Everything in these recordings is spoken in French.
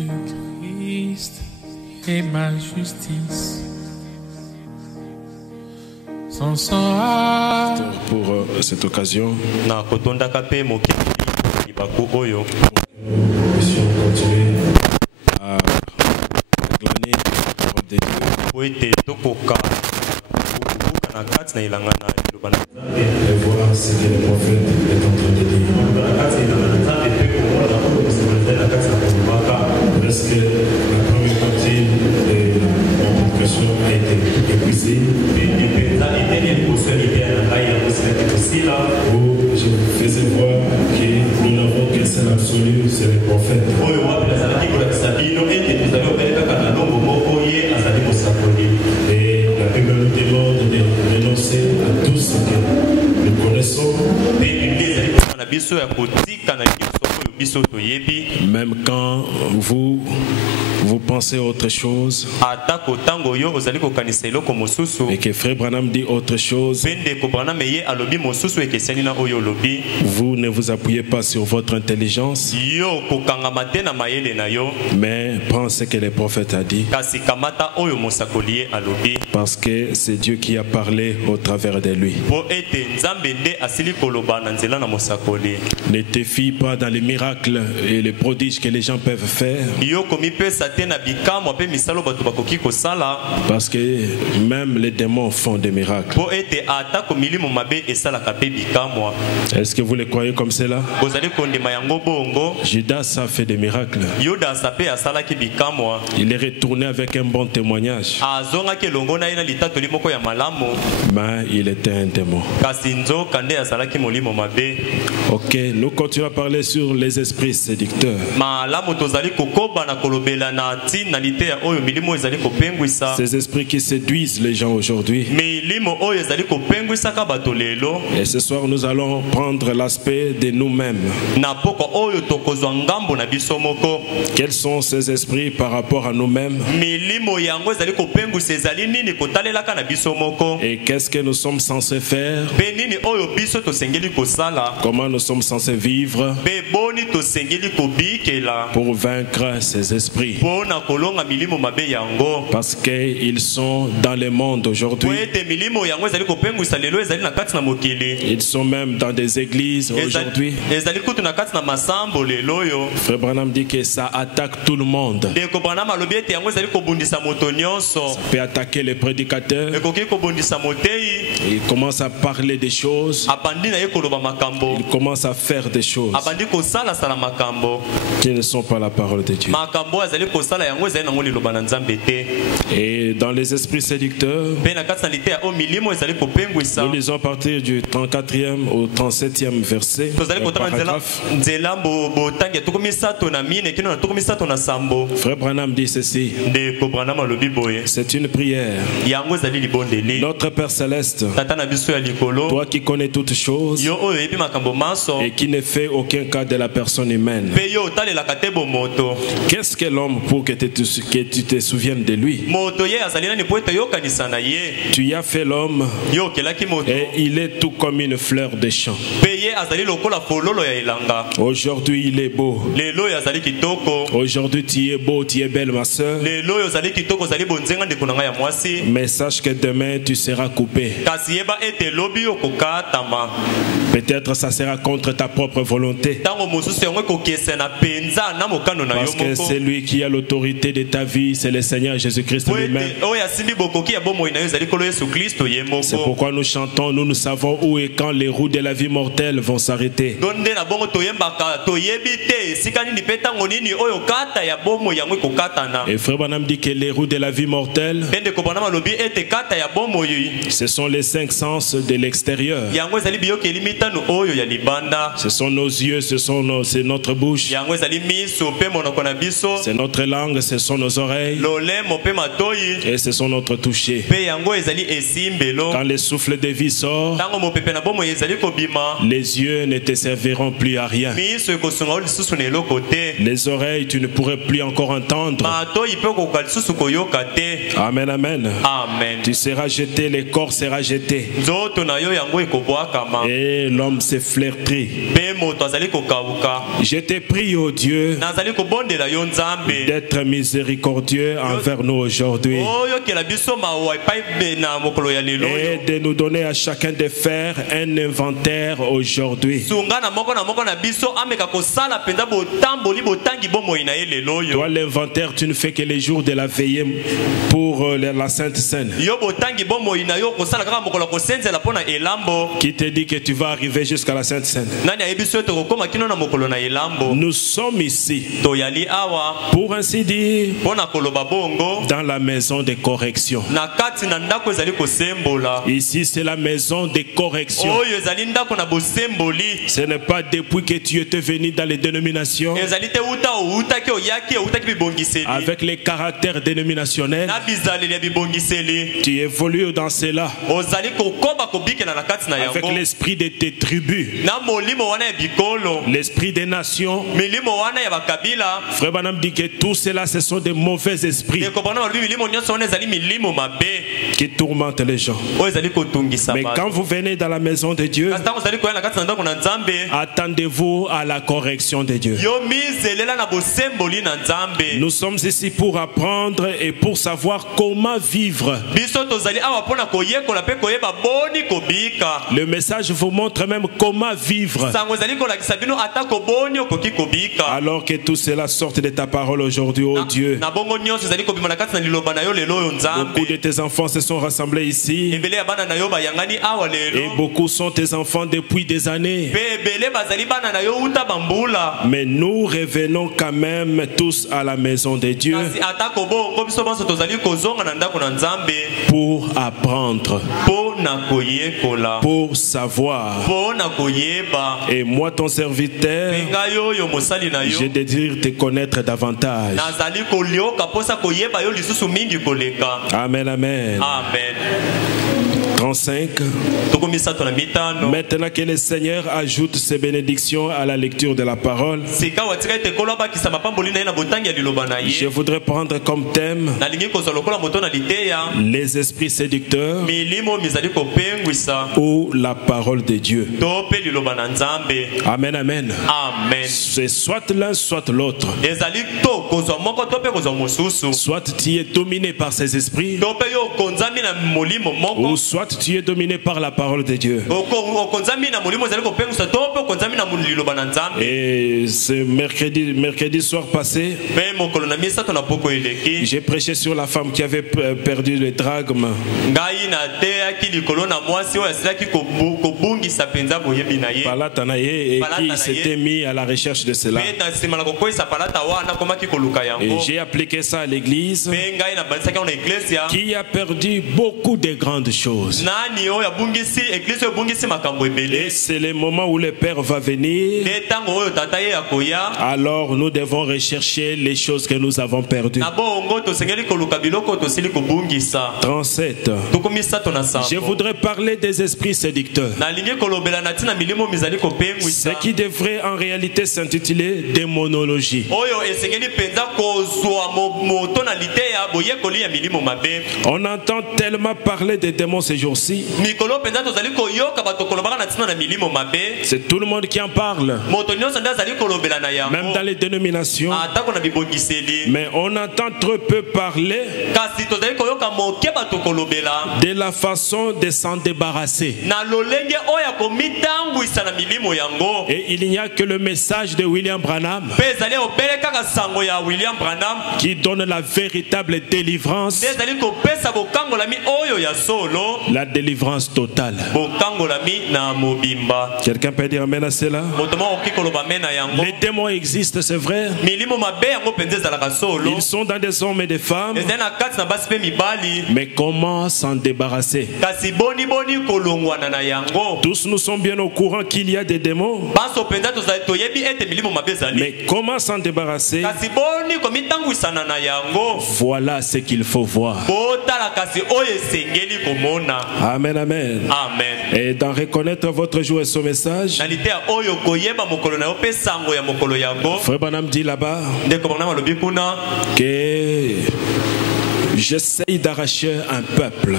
Jésus-Christ est ma justice. Son sang pour cette occasion. Na kotonda kape moki ibaku oyo. À glaner la parole de Dieu. Oite tokoka na kati na ilanga na lobana. Et voir ce que le prophète est en train de dire. Est-ce que la première partie de mon impression a été épuisée? Où je vous faisais voir que nous n'avons qu'un seul absolu, c'est le prophète. Et la Bible nous demande de dénoncer à tous ce que nous connaissons. Même quand vous pensez autre chose et que Frère Branham dit autre chose, vous ne vous appuyez pas sur votre intelligence, mais pensez que le prophète a dit, parce que c'est Dieu qui a parlé au travers de lui. Ne te fie pas dans les miracles et les prodiges que les gens peuvent faire, parce que même les démons font des miracles. Est-ce que vous le croyez comme cela? Judas a fait des miracles. Il est retourné avec un bon témoignage, mais il était un démon. Ok, nous continuons à parler sur les esprits séducteurs. Ces esprits qui séduisent les gens aujourd'hui. Et ce soir, nous allons prendre l'aspect de nous-mêmes. Quels sont ces esprits par rapport à nous-mêmes? Et qu'est-ce que nous sommes censés faire? Comment nous sommes censés vivre pour vaincre ces esprits? Parce qu'ils sont dans le monde aujourd'hui. Ils sont même dans des églises aujourd'hui. Frère Branham dit que ça attaque tout le monde. Ça peut attaquer les prédicateurs. Ils commencent à parler des choses. Ils commencent à faire des choses qui ne sont pas la parole de Dieu. Et dans les esprits séducteurs, nous lisons à partir du 34e au 37e verset. Frère Branham dit ceci: c'est une prière. Notre Père Céleste, toi qui connais toutes choses et qui ne fais aucun cas de la personne humaine, qu'est-ce que l'homme pour que tu te souviennes de lui? Tu as fait l'homme et il est tout comme une fleur des champs. Aujourd'hui il est beau. Aujourd'hui tu es beau, tu es belle ma soeur. Mais sache que demain tu seras coupé. Peut-être ça sera contre ta propre volonté. Parce que c'est lui qui a l'autorité de ta vie, c'est le Seigneur Jésus-Christ lui-même. C'est pourquoi nous chantons, nous savons où et quand les roues de la vie mortelle vont s'arrêter. Et Frère Branham dit que les roues de la vie mortelle, ce sont les 5 sens de l'extérieur. Ce sont nos yeux, c'est notre bouche, c'est notre langue, ce sont nos oreilles, et ce sont notre toucher. Quand le souffle de vie sort, les yeux ne te serviront plus à rien. Les oreilles, tu ne pourrais plus encore entendre. Amen, amen. Tu seras jeté, le corps sera jeté. Et l'homme se flétrit. Je te prie, oh Dieu, d'être miséricordieux envers nous aujourd'hui. Et de nous donner à chacun de faire un inventaire aujourd'hui. Toi, l'inventaire, tu ne fais que les jours de la veillée pour la Sainte Seine. Qui te dit que tu vas arriver jusqu'à la Sainte Seine? Nous sommes ici, pour ainsi dire, dans la maison de correction. Ici, c'est la maison de correction. Ce n'est pas depuis que tu étais venu dans les dénominations avec les caractères dénominationnels. Tu évolues dans cela avec l'esprit de tes tribus, l'esprit des nations. Frère Branham dit que tout cela, ce sont des mauvais esprits qui tourmentent les gens. Mais quand vous venez dans la maison de Dieu, attendez-vous à la correction de Dieu. Nous sommes ici pour apprendre et pour savoir comment vivre. Le message vous montre même comment vivre. Alors que tout cela sorte de ta parole aujourd'hui, oh Dieu. Beaucoup de tes enfants se sont rassemblés ici. Et beaucoup sont tes enfants depuis des années. Mais nous revenons quand même tous à la maison de Dieu pour apprendre, pour savoir. Et moi, ton serviteur, je désire te connaître davantage. Amen, amen. 35. Maintenant que le Seigneur ajoute ses bénédictions à la lecture de la parole, je voudrais prendre comme thème les esprits séducteurs ou la parole de Dieu. Amen, amen. C'est soit l'un, soit l'autre. Soit tu es dominé par ces esprits, ou soit tu es dominé par la parole de Dieu. Et ce mercredi soir passé, j'ai prêché sur la femme qui avait perdu le drachme et qui s'était mis à la recherche de cela. Et j'ai appliqué ça à l'église qui a perdu beaucoup de grandes choses. Et c'est le moment où le Père va venir. Alors nous devons rechercher les choses que nous avons perdues. 37. Je voudrais parler des esprits séducteurs. Ce qui devrait en réalité s'intituler démonologie. On entend tellement parler des démons ces jours-ci. C'est tout le monde qui en parle. Même dans les dénominations. Mais on entend trop peu parler de la façon de s'en débarrasser. Et il n'y a que le message de William Branham qui donne la véritable délivrance, la délivrance totale. Quelqu'un peut dire amen à cela? Les démons existent, c'est vrai. Ils sont dans des hommes et des femmes. Mais comment s'en débarrasser? Tous nous sommes bien au courant qu'il y a des démons. Mais comment s'en débarrasser? Voilà ce qu'il faut voir. Amen, amen. Et d'en reconnaître votre jour et son message, Frère Branham dit là-bas que j'essaye d'arracher un peuple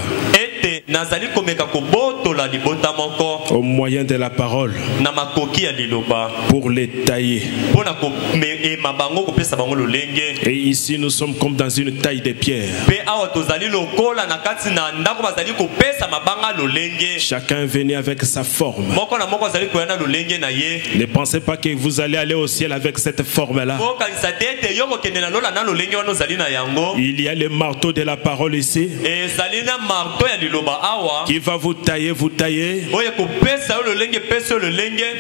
au moyen de la parole pour les tailler. Et ici nous sommes comme dans une taille de pierre. Chacun venait avec sa forme. Ne pensez pas que vous allez aller au ciel avec cette forme-là. Il y a le marteau de la parole ici qui va vous tailler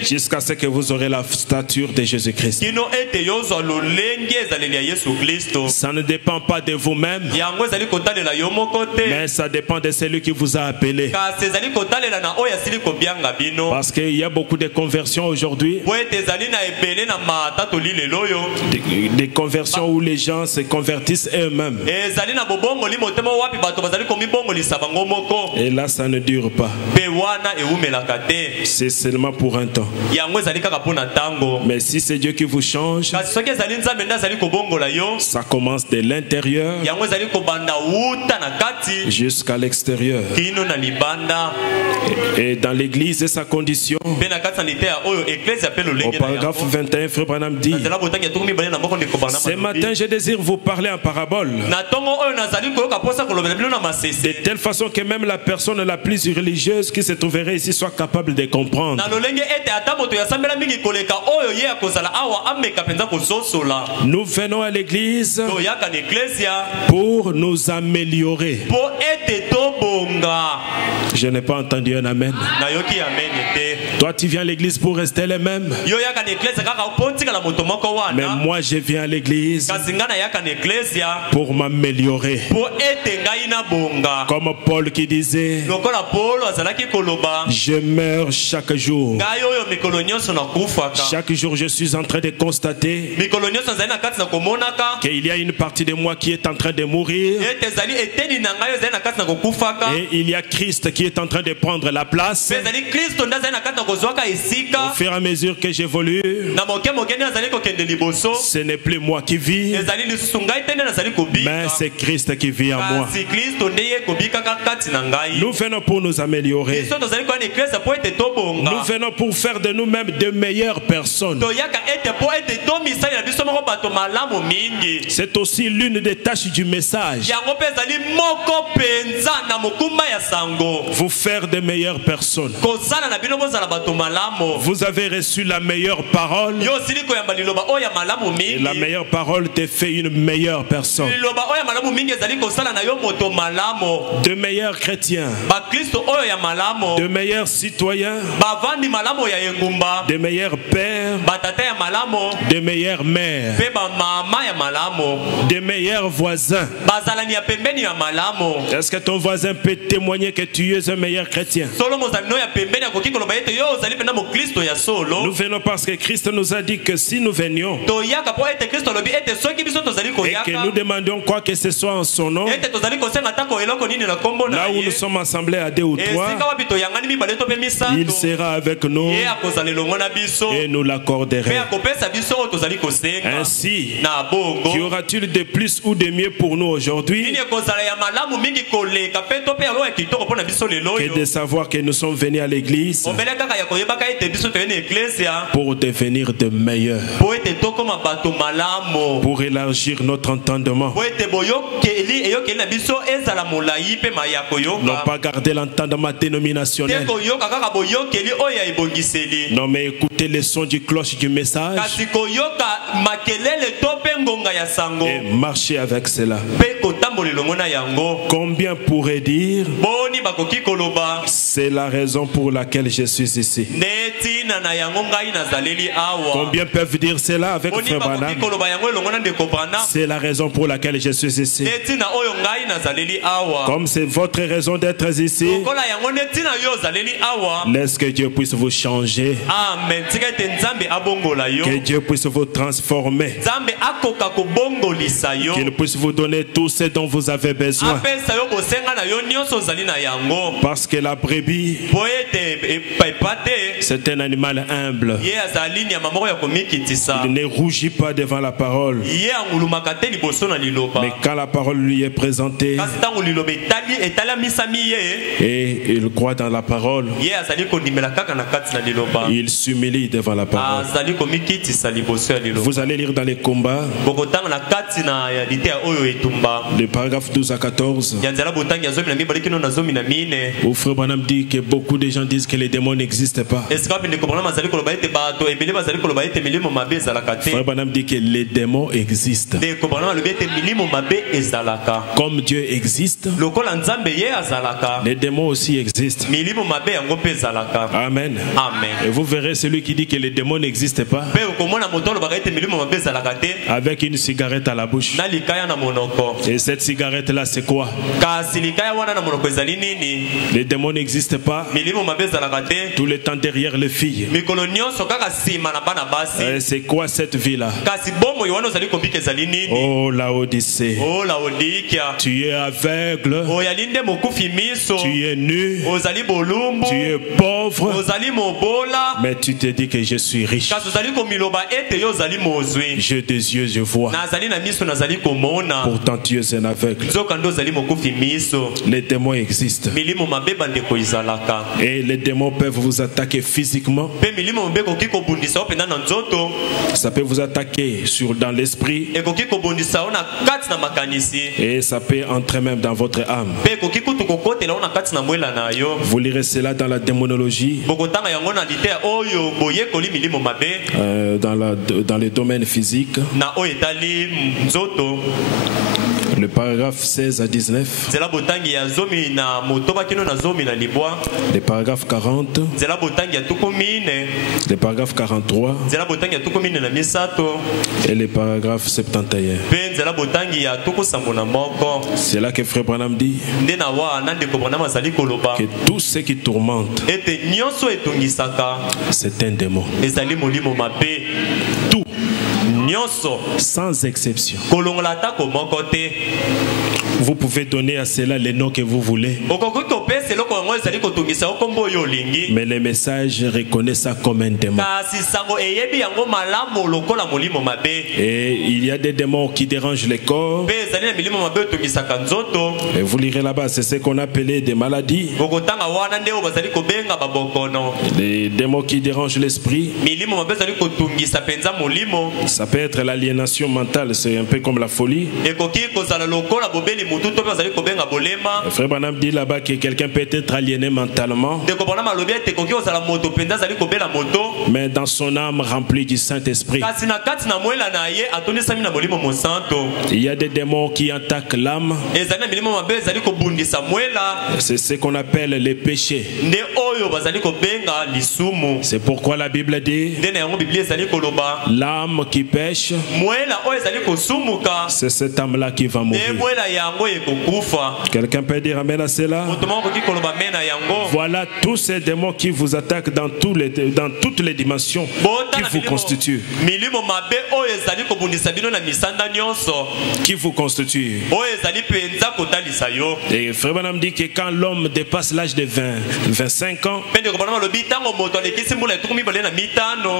jusqu'à ce que vous aurez la stature de Jésus-Christ. Ça ne dépend pas de vous-même, mais ça dépend de celui qui vous a appelé. Parce qu'il y a beaucoup de conversions aujourd'hui, des conversions où les gens se convertissent eux-mêmes. Et là, ça ne dure pas. C'est seulement pour un temps. Mais si c'est Dieu qui vous change, ça commence de l'intérieur jusqu'à l'extérieur. Et dans l'église et sa condition, au paragraphe 21, Frère Branham dit: ce matin, je désire vous parler en parabole, de telle façon que même la personne la plus religieuse qui se trouverait ici soit capable de comprendre. Nous venons à l'église pour nous améliorer. Je n'ai pas entendu un amen. Toi, tu viens à l'église pour rester les mêmes. Mais moi, je viens à l'église pour m'améliorer. Comme Paul qui disait: je meurs chaque jour. Chaque jour, je suis en train de constater qu'il y a une partie de moi qui est en train de mourir. Et il y a Christ qui est en train de prendre la place. Au fur et à mesure que j'évolue, ce n'est plus moi qui vis, mais c'est Christ qui vit en moi. Nous venons pour nous améliorer. Nous venons pour faire de nous-mêmes de meilleures personnes. C'est aussi l'une des tâches du message. Vous faire de meilleures personnes. Vous avez reçu la meilleure parole. Et la meilleure parole te fait une meilleure personne. De meilleurs chrétiens. De meilleurs citoyens. De meilleurs pères. De meilleures mères. De meilleurs voisins. Est-ce que ton voisin peut témoigner que tu es un meilleur chrétien? Nous venons parce que Christ nous a dit que si nous venions et que nous demandions quoi que ce soit en son nom, là où nous sommes assemblés à 2 ou 3, il sera avec nous et nous l'accorderons. Ainsi, qu'y aura-t-il de plus ou de mieux pour nous aujourd'hui que de savoir que nous sommes venus à l'église pour devenir de meilleurs, pour élargir notre entendement, non pas garder l'entendement dénominationnel, non mais écouter les sons du cloche du message et marcher avec cela. Combien pourraient dire c'est la raison pour laquelle je suis ici? Combien peuvent dire cela avec Frère Branham? C'est la raison pour laquelle je suis ici. Comme c'est votre raison d'être ici, laisse que Dieu puisse vous changer. Que Dieu puisse vous transformer. Qu'il puisse vous donner tout ce dont vous avez besoin. Parce que la brebis, c'est un animal humble. Il ne rougit pas devant la parole. Mais quand la parole lui est présentée et il croit dans la parole, il s'humilie devant la parole. Vous allez lire dans les combats, le paragraphe 12 à 14, où Frère Branham dit que beaucoup de gens disent que les démons n'existent pas. Frère Branham dit que les démons existent. Comme Dieu existe, les démons aussi existent. Amen. Et vous verrez celui qui dit que les démons n'existent pas avec une cigarette à la bouche. Et cette cigarette là c'est quoi? Les démons n'existent pas tout le temps derrière les filles. C'est quoi cette vie là? Oh Laodicée, tu es aveugle, tu es nu, tu es pauvre, mais tu te dis que je suis riche. J'ai des yeux, je vois. Pourtant tu es un aveugle. Les démons existent. Et les démons peuvent vous attaquer physiquement. Ça peut vous attaquer dans l'esprit. Et ça peut entrer même dans votre âme. Vous lirez cela dans la démonologie, dans les domaines physiques. Le paragraphe 16 à 19. Le paragraphe 40. Le paragraphe 43. Et le paragraphe 71. C'est là que Frère Branham dit que tout ce qui tourmente, c'est un démon. Tout, sans exception. Vous pouvez donner à cela les noms que vous voulez. Mais les messages reconnaissent ça comme un démon. Et il y a des démons qui dérangent les corps. Et vous lirez là-bas, c'est ce qu'on appelait des maladies. Les démons qui dérangent l'esprit. Ça peut être l'aliénation mentale, c'est un peu comme la folie. Frère Branham dit là-bas que quelqu'un peut être aliéné mentalement, mais dans son âme remplie du Saint-Esprit. Il y a des démons qui attaquent l'âme. C'est ce qu'on appelle les péchés. C'est pourquoi la Bible dit l'âme qui pêche, c'est cette âme-là qui va mourir. Quelqu'un peut dire amen à cela? Voilà tous ces démons qui vous attaquent dans toutes les dimensions qui vous constituent. Qui vous constituent. Et Frère Branham dit que quand l'homme dépasse l'âge de 25 ans,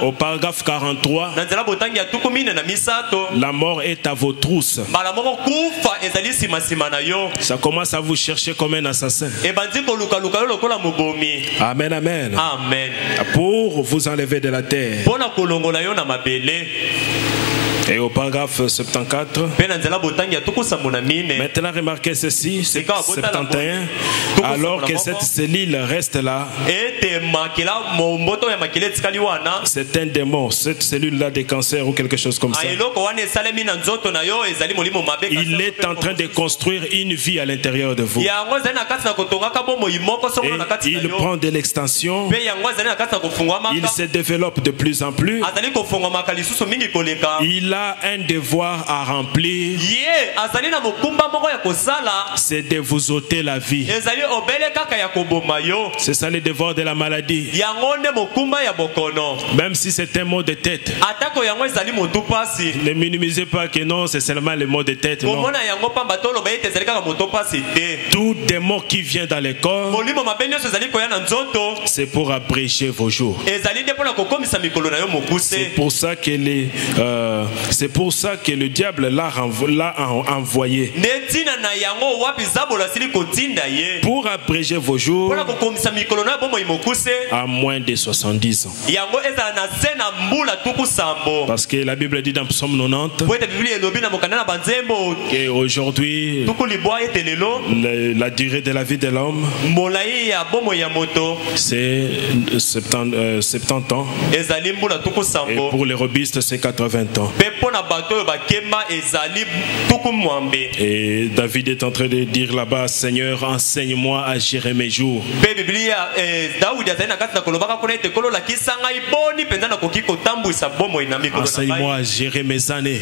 au paragraphe 43, la mort est à vos trousses. Ça commence à vous chercher comme un assassin. Amen, amen. Pour vous enlever de la terre. Et au paragraphe 74, maintenant remarquez ceci, 71, alors que cette cellule reste là, c'est un démon, cette cellule-là de cancer ou quelque chose comme ça. Il est en train de construire une vie à l'intérieur de vous. Et il prend de l'extension, il se développe de plus en plus. Il a un devoir à remplir, c'est de vous ôter la vie. C'est ça le devoir de la maladie. Même si c'est un mot de tête, ne minimisez pas que non, c'est seulement le mot de tête. Non. Tout démon qui vient dans les corps, c'est pour abréger vos jours. C'est pour ça que le diable l'a envoyé. Pour abréger vos jours à moins de 70 ans. Parce que la Bible dit dans Psaume 90 qu'aujourd'hui, la durée de la vie de l'homme, c'est 70 ans. Et pour les robistes, c'est 80 ans. Et David est en train de dire là-bas, Seigneur, enseigne-moi à gérer mes jours. Enseigne-moi à gérer mes années.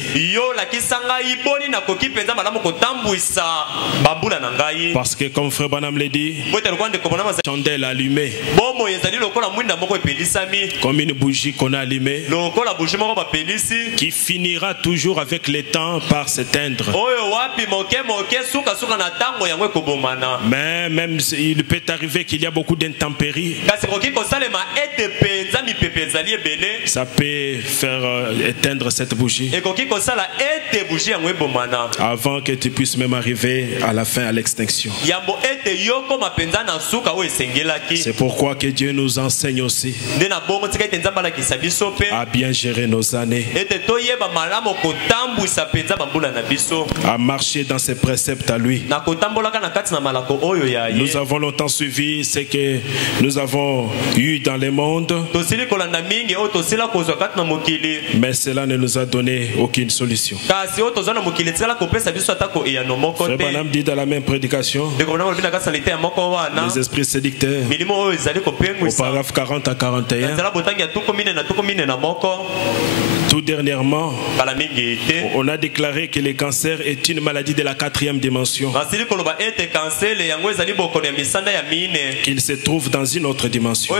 Parce que comme Frère Branham l'a dit, chandelle allumée, comme une bougie qu'on a allumée, qui finira toujours avec le temps par s'éteindre. Mais même il peut arriver qu'il y a beaucoup d'intempéries, ça peut faire éteindre cette bougie avant que tu puisses même arriver à la fin, à l'extinction. C'est pourquoi que Dieu nous enseigne aussi à bien gérer nos années, à marcher dans ses préceptes à lui. Nous avons longtemps suivi ce que nous avons eu dans le monde, mais cela ne nous a donné aucune solution. Frère Branham dit dans la même prédication, les esprits séducteurs, au paragraphe 40 à 41, tout dernièrement, on a déclaré que le cancer est une maladie de la 4e dimension, qu'il se trouve dans une autre dimension.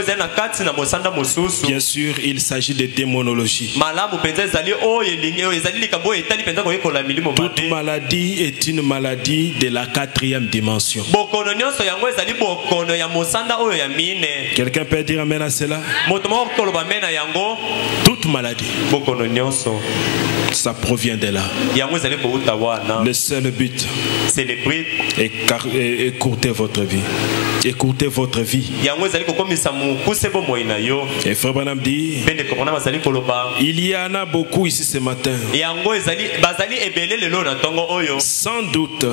Bien sûr, il s'agit de démonologie. Toute maladie est une maladie de la 4e dimension. Quelqu'un peut dire amen à cela? Toute maladie, ça provient de là. Le seul but, c'est écourter votre vie. Écoutez votre vie. Et Frère Branham dit, il y en a beaucoup ici ce matin, sans doute,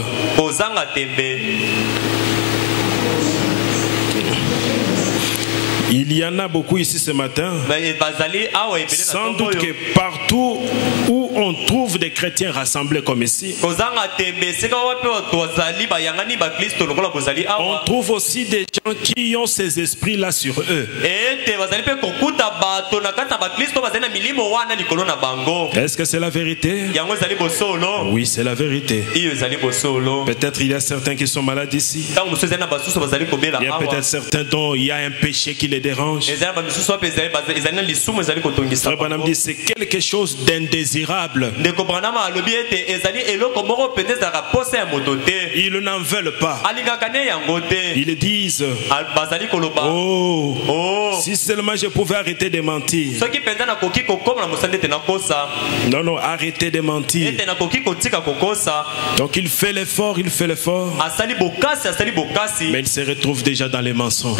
il y en a beaucoup ici ce matin, sans doute que partout où on trouve des chrétiens rassemblés comme ici, on trouve aussi des gens qui ont ces esprits-là sur eux. Est-ce que c'est la vérité? Oui, c'est la vérité. Peut-être il y a certains qui sont malades ici. Il y a peut-être certains dont il y a un péché qui les dérange. Frère Branham dit c'est quelque chose d'indésirable. Ils n'en veulent pas. Ils disent, oh, si seulement je pouvais arrêter de mentir. Non, non, arrêtez de mentir. Donc il fait l'effort, mais il se retrouve déjà dans les mensonges.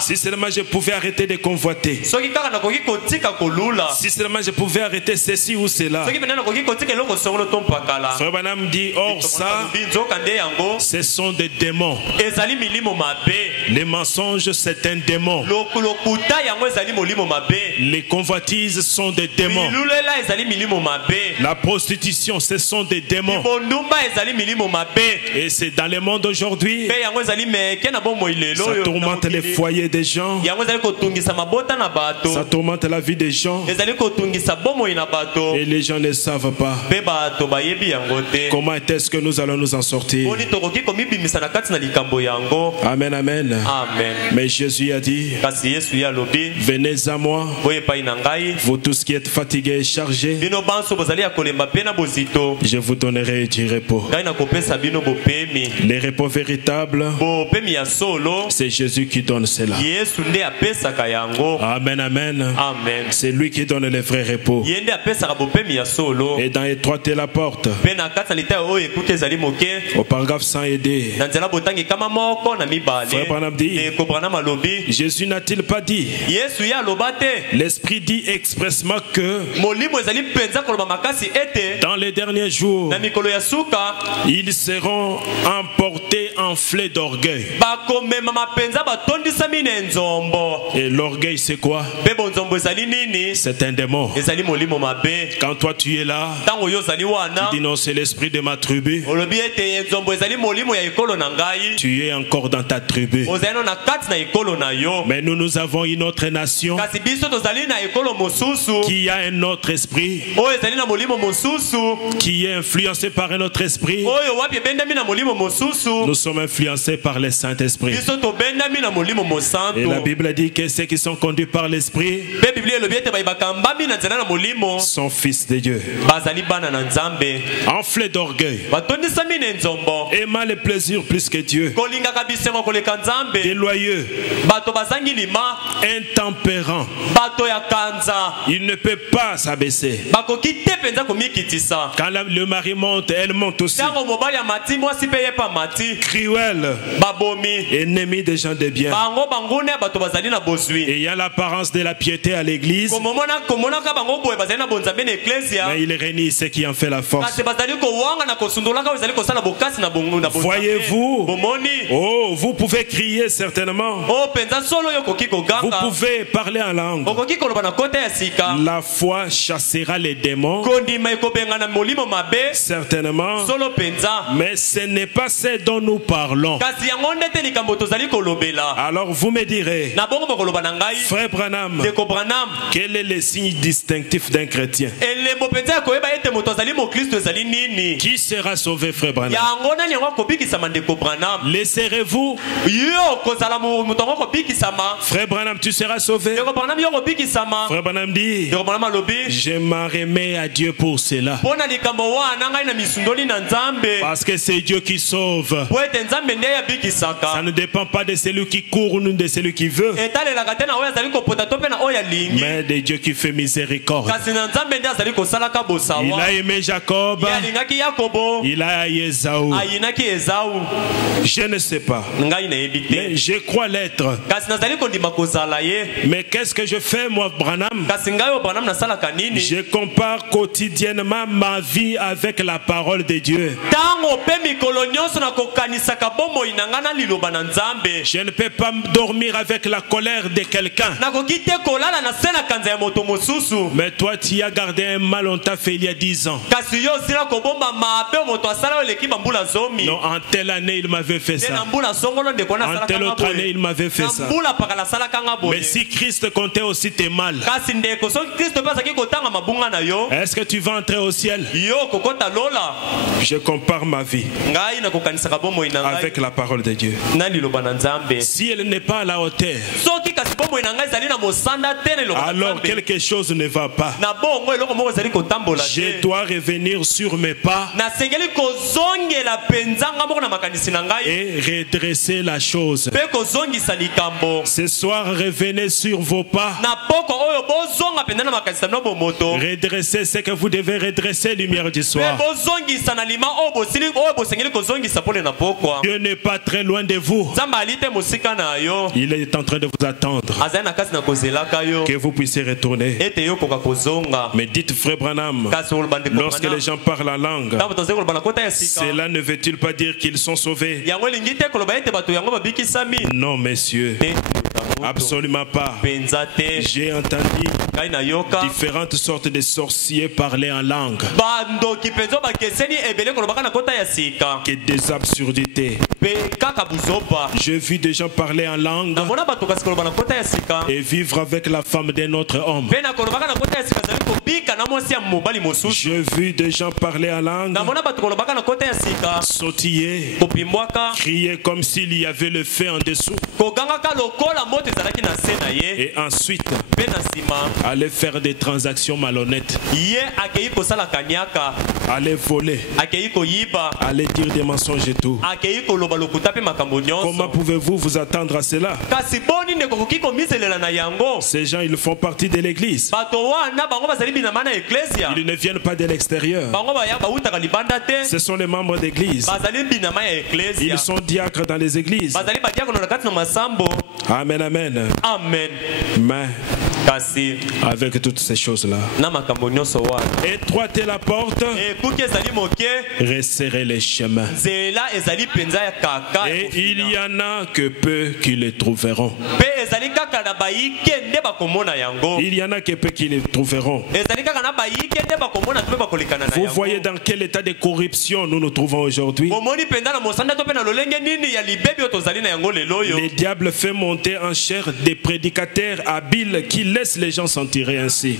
Si seulement je pouvais arrêter de convoiter. Si seulement je pouvais arrêter ceci ou cela. Frère Branham dit, or ça, ce sont des démons. Les mensonges, c'est un démon. Les convoitises sont des démons. La prostitution, ce sont des démons. Et c'est dans le monde aujourd'hui, ça tourmente les foyers des gens, ça tourmente la vie des gens, et les gens ne savent pas comment est-ce que nous allons nous en sortir. Amen, amen. Mais Jésus a dit, venez à moi, vous tous qui êtes fatigués et chargés, je vous donnerai du repos. Les repos véritables, c'est Jésus qui donne cela. Amen, amen. C'est lui qui donne les vrais repos. Et dans étroite la porte, au paragraphe 100 aider, Frère Branham dit, Jésus n'a-t-il pas dit, l'Esprit dit expressement que dans les derniers jours, ils seront emportés enflés d'orgueil. Et l'orgueil c'est quoi? C'est un démon. Quand toi tu es là, tu dis non, c'est l'esprit de ma tribu. Tu es encore dans ta tribu. Mais nous avons une autre nation qui a un autre esprit, qui est influencé par un autre esprit. Nous sommes influencés par le Saint-Esprit. Et la Bible dit que ceux qui sont conduits par l'Esprit sont fils de Dieu. Enflés d'orgueil, aimant le plaisir plus que Dieu, déloyeux, intempérants, il ne peut pas s'abaisser. Quand le mari monte, elle monte aussi. Cruel, ennemi des gens de bien. Et il y a l'apparence de la piété à l'église, mais il réunit ce qui en fait la force. Voyez-vous, oh, vous pouvez crier certainement, vous pouvez parler en langue. La foi chassera les démons, certainement, mais ce n'est pas ce dont nous parlons. Alors vous me direz, Frère Branham, quel est le signe distinctif d'un chrétien? Qui sera sauvé, Frère Branham? Laisserez-vous? Frère Branham, tu seras sauvé. Frère Branham dit, je m'en remets à Dieu pour cela, parce que c'est Dieu qui sauve. Ça ne dépend pas de celui qui court ou de celui qui veut, mais de Dieu qui fait miséricorde. Il a aimé Jacob, il a aimé Ésaü. Je ne sais pas, mais je crois l'être. Mais qu'est-ce que je fais, moi, Branham? Je compare quotidiennement ma vie avec la parole de Dieu. Je ne peux pas dormir avec la colère de quelqu'un. Mais toi, tu as gardé un mal, on t'a fait il y a 10 ans. Non, en telle année, il m'avait fait ça. En telle autre année, il m'avait fait ça. Mais si Christ comptait aussi tes mal, est-ce que tu vas entrer au ciel? Je compare ma vie avec la parole de Dieu. Si elle n'est pas à la hauteur, alors quelque chose ne va pas. Je dois revenir sur mes pas et redresser la chose. Ce soir, revenez sur vos pas. Redressez ce que vous devez redresser, lumière du soir. Dieu n'est pas très loin de vous. Il est en train de vous attendre que vous puissiez retourner. Mais dites, frère Branham, lorsque les gens parlent en langue, cela ne veut-il pas dire qu'ils sont sauvés? Non, messieurs. Absolument pas. J'ai entendu différentes sortes de sorciers parler en langue. Que des absurdités. J'ai vu des gens parler en langue et vivre avec la femme d'un autre homme. J'ai vu des gens parler en langue, sautiller, crier comme s'il y avait le feu en dessous. Et ensuite aller faire des transactions malhonnêtes, aller voler, aller dire des mensonges et tout. Comment pouvez-vous vous attendre à cela? Ces gens, ils font partie de l'église. Ils ne viennent pas de l'extérieur. Ce sont les membres d'église. Ils sont diacres dans les églises. Amen, amen. Amen. Mais avec toutes ces choses-là, étroitez la porte, resserrez les chemins. Et il y en a que peu qui les trouveront. Il y en a que peu qui les trouveront. Vous voyez dans quel état de corruption nous nous trouvons aujourd'hui. Le diable fait monter en chair des prédicateurs habiles qui laissent les gens s'en tirer ainsi.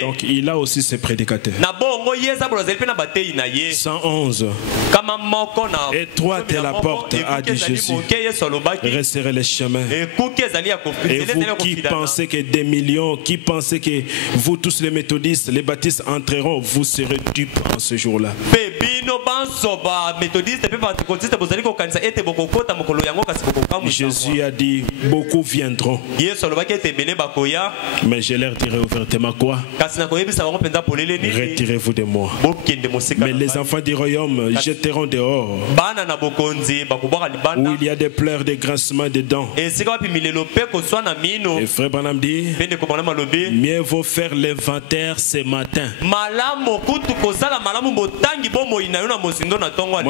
Donc il a aussi ses prédicateurs. 111. Étroitez la porte, a dit Jésus. Resserrez les chemins. Et vous qui pensez que des millions, qui pensez que vous tous les méthodistes, les baptistes entreront, vous serez dupes en ce jour-là. Jésus a dit, beaucoup viendront. Mais je leur dirai ouvertement quoi? Retirez-vous de moi. Mais les enfants du royaume jetteront dehors, où il y a des pleurs, des grincements de dents. Et frère Branham dit, mieux vaut faire l'inventaire ce matin. Moi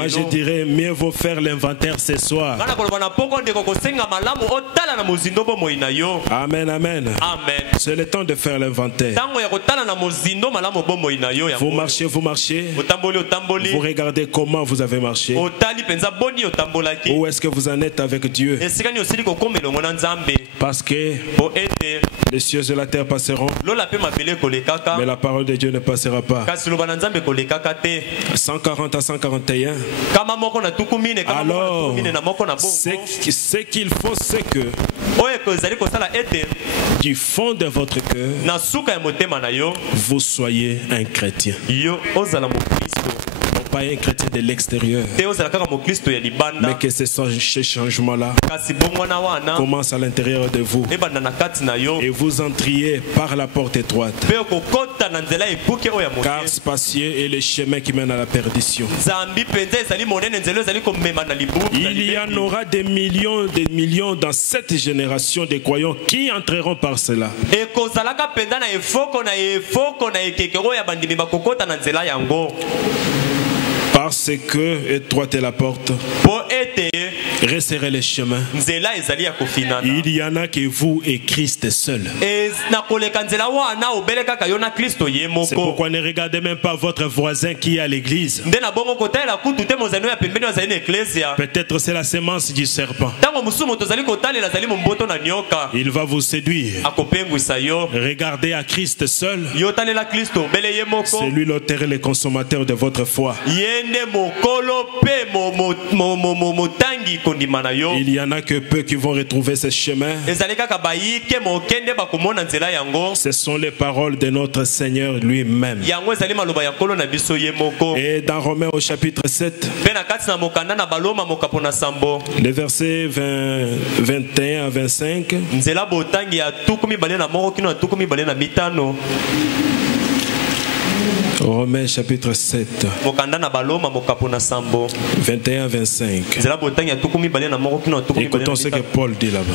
je dirais, mieux vaut faire l'inventaire ce soir. Amen, amen. C'est le temps de faire l'inventaire. Vous marchez, vous regardez comment vous avez marché. Où est-ce que vous en êtes avec Dieu? Parce que les cieux et la terre passeront, mais la parole de Dieu ne passera pas. 140 à 141. Alors, ce qu'il faut, c'est que du fond de votre cœur, vous soyez un chrétien. Pas un chrétien de l'extérieur, mais que ce changement-là commence à l'intérieur de vous et vous entriez par la porte étroite, car spacieux est le chemin qui mène à la perdition. Il y en aura des millions dans cette génération de croyants qui entreront par cela. Parce que étroitez la porte, resserrez les chemins. Il y en a que vous et Christ seul. C'est pourquoi ne regardez même pas votre voisin qui est à l'église. Peut-être c'est la sémence du serpent. Il va vous séduire. Regardez à Christ seul. C'est lui l'auteur et le consommateur de votre foi. Il y en a que peu qui vont retrouver ce chemin. Ce sont les paroles de notre Seigneur lui-même. Et dans Romains au chapitre 7, les versets 21 à 25, Romains chapitre 7. 21-25. Écoutons ce que Paul dit là-bas.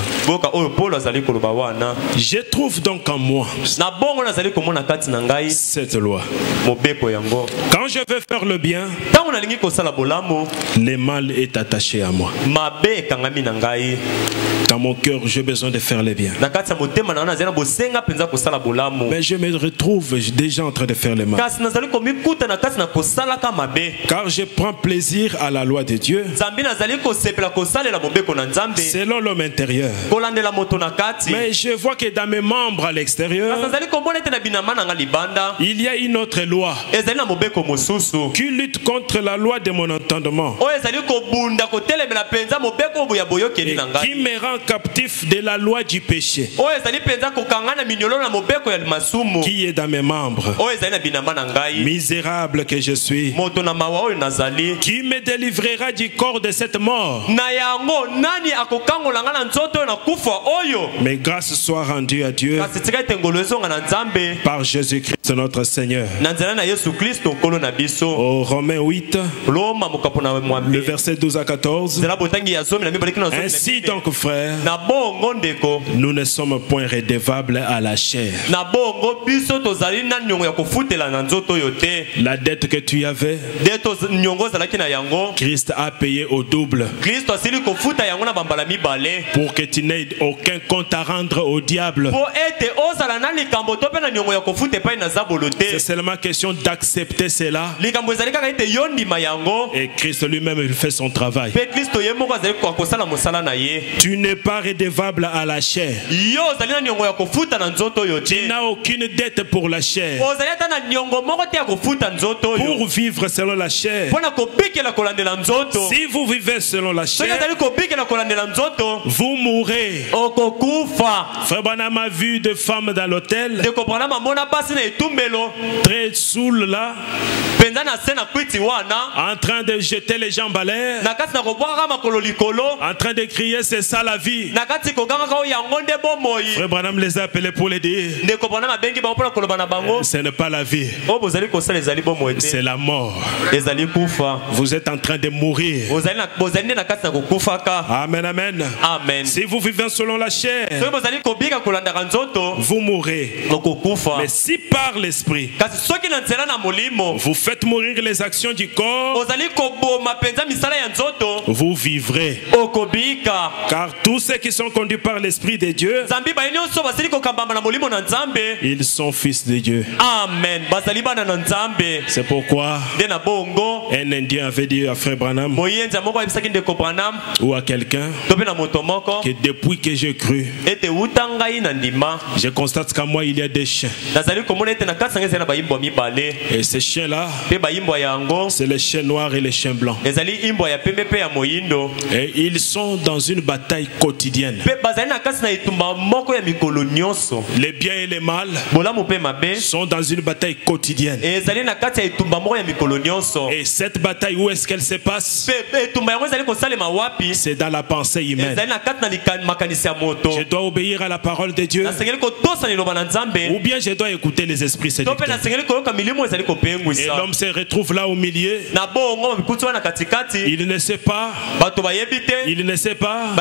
Je trouve donc en moi cette loi. Quand je veux faire le bien, le mal est attaché à moi. Dans mon cœur, j'ai besoin de faire le bien. Mais je me retrouve déjà en train de faire le mal. Car je prends plaisir à la loi de Dieu selon l'homme intérieur. Mais je vois que dans mes membres à l'extérieur, il y a une autre loi qui lutte contre la loi de mon entendement et qui me rend captif de la loi du péché qui est dans mes membres. Misérable que je suis, qui me délivrera du corps de cette mort? Mais grâce soit rendue à Dieu par Jésus-Christ notre Seigneur. Au Romains 8, le verset 12 à 14. Ainsi donc, frères, nous ne sommes point redevables à la chair. La dette que tu avais, Christ a payé au double pour que tu n'aies aucun compte à rendre au diable. C'est seulement question d'accepter cela. Et Christ lui-même il fait son travail. Tu n'es pas redevable à la chair. Tu n'as aucune dette pour la chair. Pour vivre selon la chair, si vous vivez selon la chair, vous mourrez. Frère Branham a vu des femmes dans l'hôtel, très saoul là, en train de jeter les jambes à l'air, en train de crier c'est ça la vie. Frère Branham les a appelés pour les dire ce n'est pas la vie, c'est la mort. Vous êtes en train de mourir. Amen, amen. Si vous vivez selon la chair, vous mourrez. Mais si par l'esprit vous faites mourir les actions du corps, vous vivrez. Car tous ceux qui sont conduits par l'esprit de Dieu, ils sont fils de Dieu. Amen. C'est pourquoi un Indien avait dit à Frère Branham ou à quelqu'un que depuis que j'ai cru, je constate qu'à moi il y a des chiens. Et ces chiens-là, c'est les chiens noirs et les chiens blancs. Et ils sont dans une bataille quotidienne. Les biens et les mal sont dans une bataille quotidienne. Et cette bataille, où est-ce qu'elle se passe? C'est dans la pensée humaine. Je dois obéir à la parole de Dieu, ou bien je dois écouter les esprits séducteurs. Et l'homme se retrouve là au milieu. Il ne sait pas,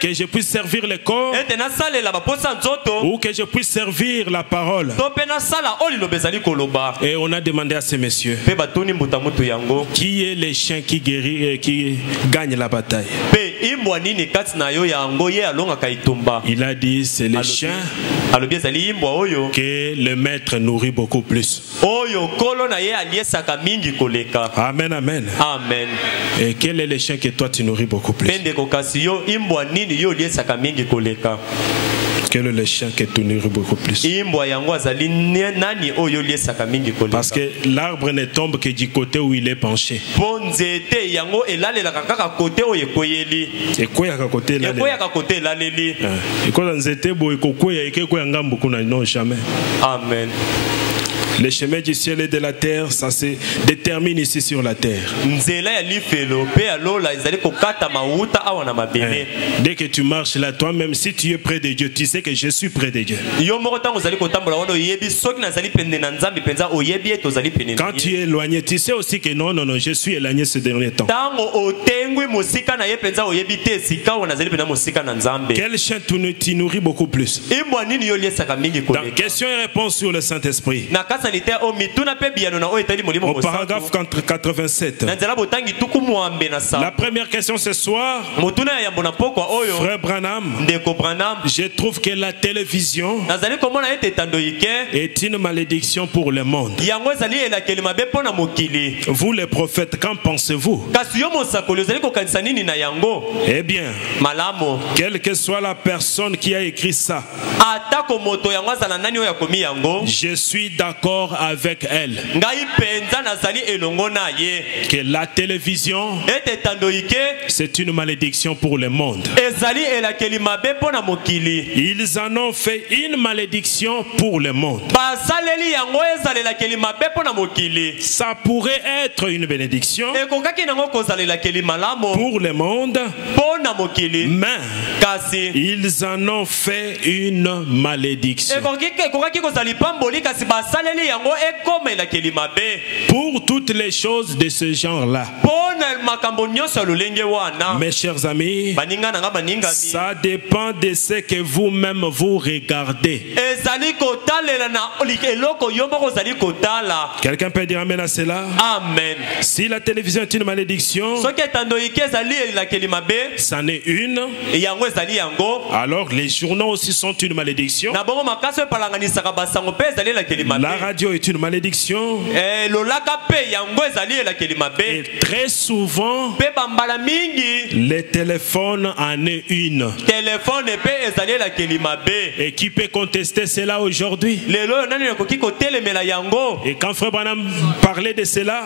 que je puisse servir le corps ou que je puisse servir la parole. Et on a demandé à ces messieurs qui est le chien qui guérit et qui gagne la bataille. Il a dit c'est les chiens que le maître nourrit beaucoup plus. Amen, amen. Amen. Et quel est le chien que toi tu nourris beaucoup plus? Quel est le chien que tu nourris beaucoup plus? Parce que l'arbre ne tombe que du côté où il est penché. Amen. Les chemins du ciel et de la terre, ça se détermine ici sur la terre. Dès que tu marches là, toi-même, si tu es près de Dieu, tu sais que je suis près de Dieu. Quand tu es éloigné, tu sais aussi que non, je suis éloigné ce dernier temps. Quel chien tu nourris beaucoup plus? Dans question et réponse sur le Saint-Esprit. Au paragraphe 87. La première question ce soir, Frère Branham, je trouve que la télévision est une malédiction pour le monde. Vous les prophètes, qu'en pensez-vous? Eh bien, quelle que soit la personne qui a écrit ça, je suis d'accord avec elle que la télévision, c'est une malédiction pour le monde. Ils en ont fait une malédiction pour le monde. Ça pourrait être une bénédiction pour le monde, mais ils en ont fait une malédiction. Pour toutes les choses de ce genre-là, mes chers amis, ça dépend de ce que vous-même vous regardez. Quelqu'un peut dire amen à cela? Amen. Si la télévision est une malédiction, c'en est une. Alors les journaux aussi sont une malédiction. La radio est une malédiction. Et très souvent, les téléphones en est une. Et qui peut contester cela aujourd'hui? Et quand Frère Branham parlait de cela,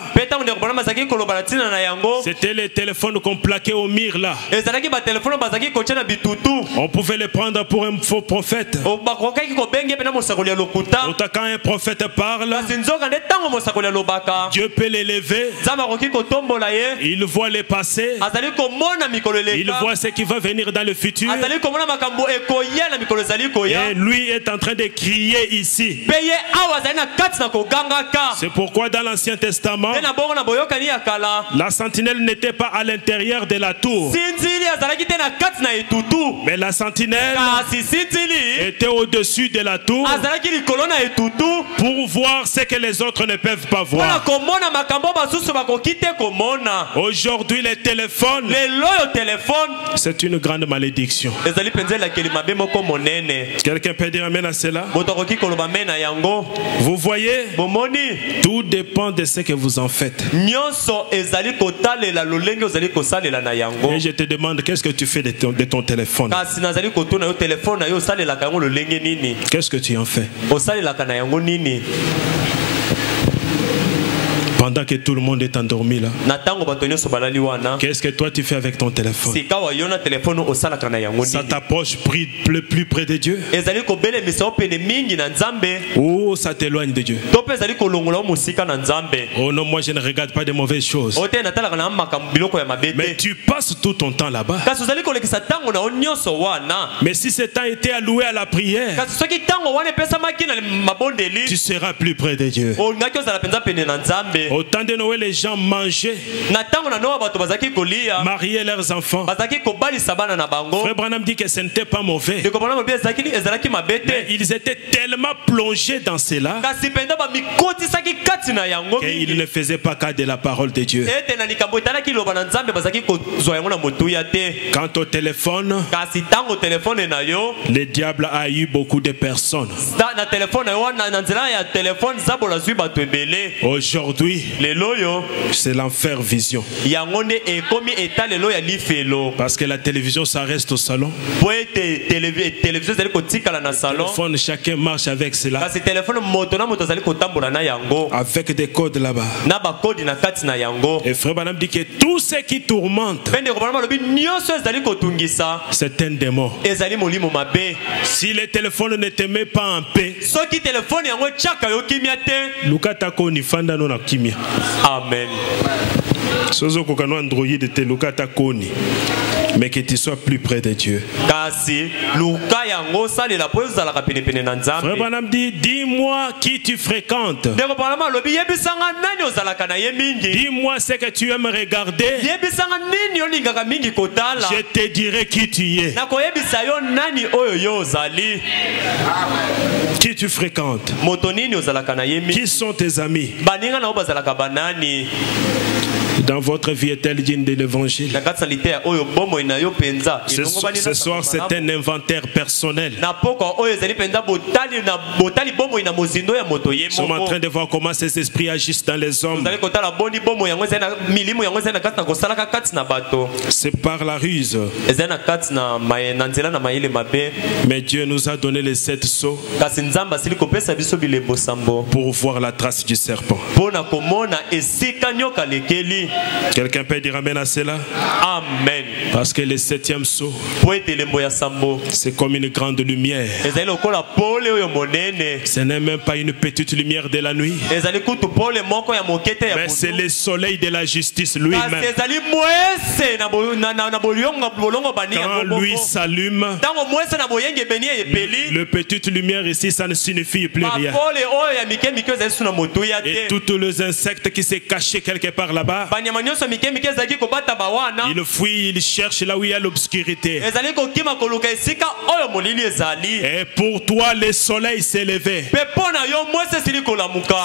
c'était les téléphones qu'on plaquait au mur là. On pouvait les prendre pour un faux prophète. Quand un prophète parle, Dieu peut l'élever. Il voit les passés. Il voit ce qui va venir dans le futur. Et lui est en train de crier ici. C'est pourquoi dans l'Ancien Testament, la sentinelle n'était pas à l'intérieur de la tour, mais la sentinelle était au-dessus de la tour pour voir ce que les autres ne peuvent pas voir. Aujourd'hui, les téléphones, c'est une grande malédiction. Quelqu'un peut dire amen à cela? Vous voyez, tout dépend de ce que vous en faites. Et je te demande, qu'est-ce que tu fais de ton téléphone? Qu'est-ce que tu en fais? Pendant que tout le monde est endormi là, qu'est-ce que toi tu fais avec ton téléphone? Ça t'approche plus près de Dieu ou ça t'éloigne de Dieu? Oh non, moi je ne regarde pas de mauvaises choses, mais tu passes tout ton temps là-bas. Mais si ce temps était alloué à la prière, tu seras plus près de Dieu. Au temps de Noël, les gens mangeaient, mariaient leurs enfants. Frère Branham dit que ce n'était pas mauvais, mais ils étaient tellement plongés dans cela qu'ils ne faisaient pas cas de la parole de Dieu. Quant au téléphone, le diable a eu beaucoup de personnes. Aujourd'hui, c'est l'enfer vision. Parce que la télévision, ça reste au salon. Le téléphone, chacun marche avec cela. Avec des codes là-bas. Et Frère Branham dit que tout ce qui tourmente, c'est un démon. Si le téléphone ne te met pas en paix, Amen. mais que tu sois plus près de Dieu. Frère Branham dit, dis-moi qui tu fréquentes. Dis-moi ce que tu aimes regarder. Je te dirai qui tu es. Qui tu fréquentes? Qui sont tes amis? Dans votre vie est-elle digne de l'évangile? Ce soir, c'est un inventaire personnel. Nous sommes en train de voir comment ces esprits agissent dans les hommes. C'est par la ruse. Mais Dieu nous a donné les 7 sceaux pour voir la trace du serpent. Quelqu'un peut dire amen à cela? Amen. Parce que le 7e sceau, c'est comme une grande lumière. Ce n'est même pas une petite lumière de la nuit, mais c'est le soleil de la justice lui-même. Quand lui s'allume, le petite lumière ici, ça ne signifie plus rien. Et tous les insectes qui se cachaient quelque part là-bas, il fuit, il cherche là où il y a l'obscurité. Et pour toi, le soleil s'est levé.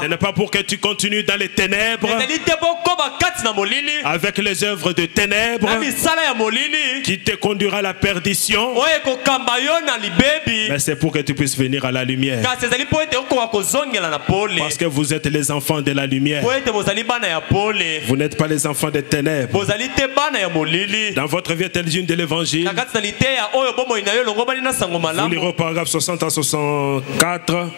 Ce n'est pas pour que tu continues dans les ténèbres, avec les œuvres de ténèbres qui te conduira à la perdition, mais c'est pour que tu puisses venir à la lumière. Parce que vous êtes les enfants de la lumière. Vous n'êtes pas les enfants des ténèbres. Dans votre vie est-elle digne de l'évangile? Vous lirez au paragraphe 60 à 64.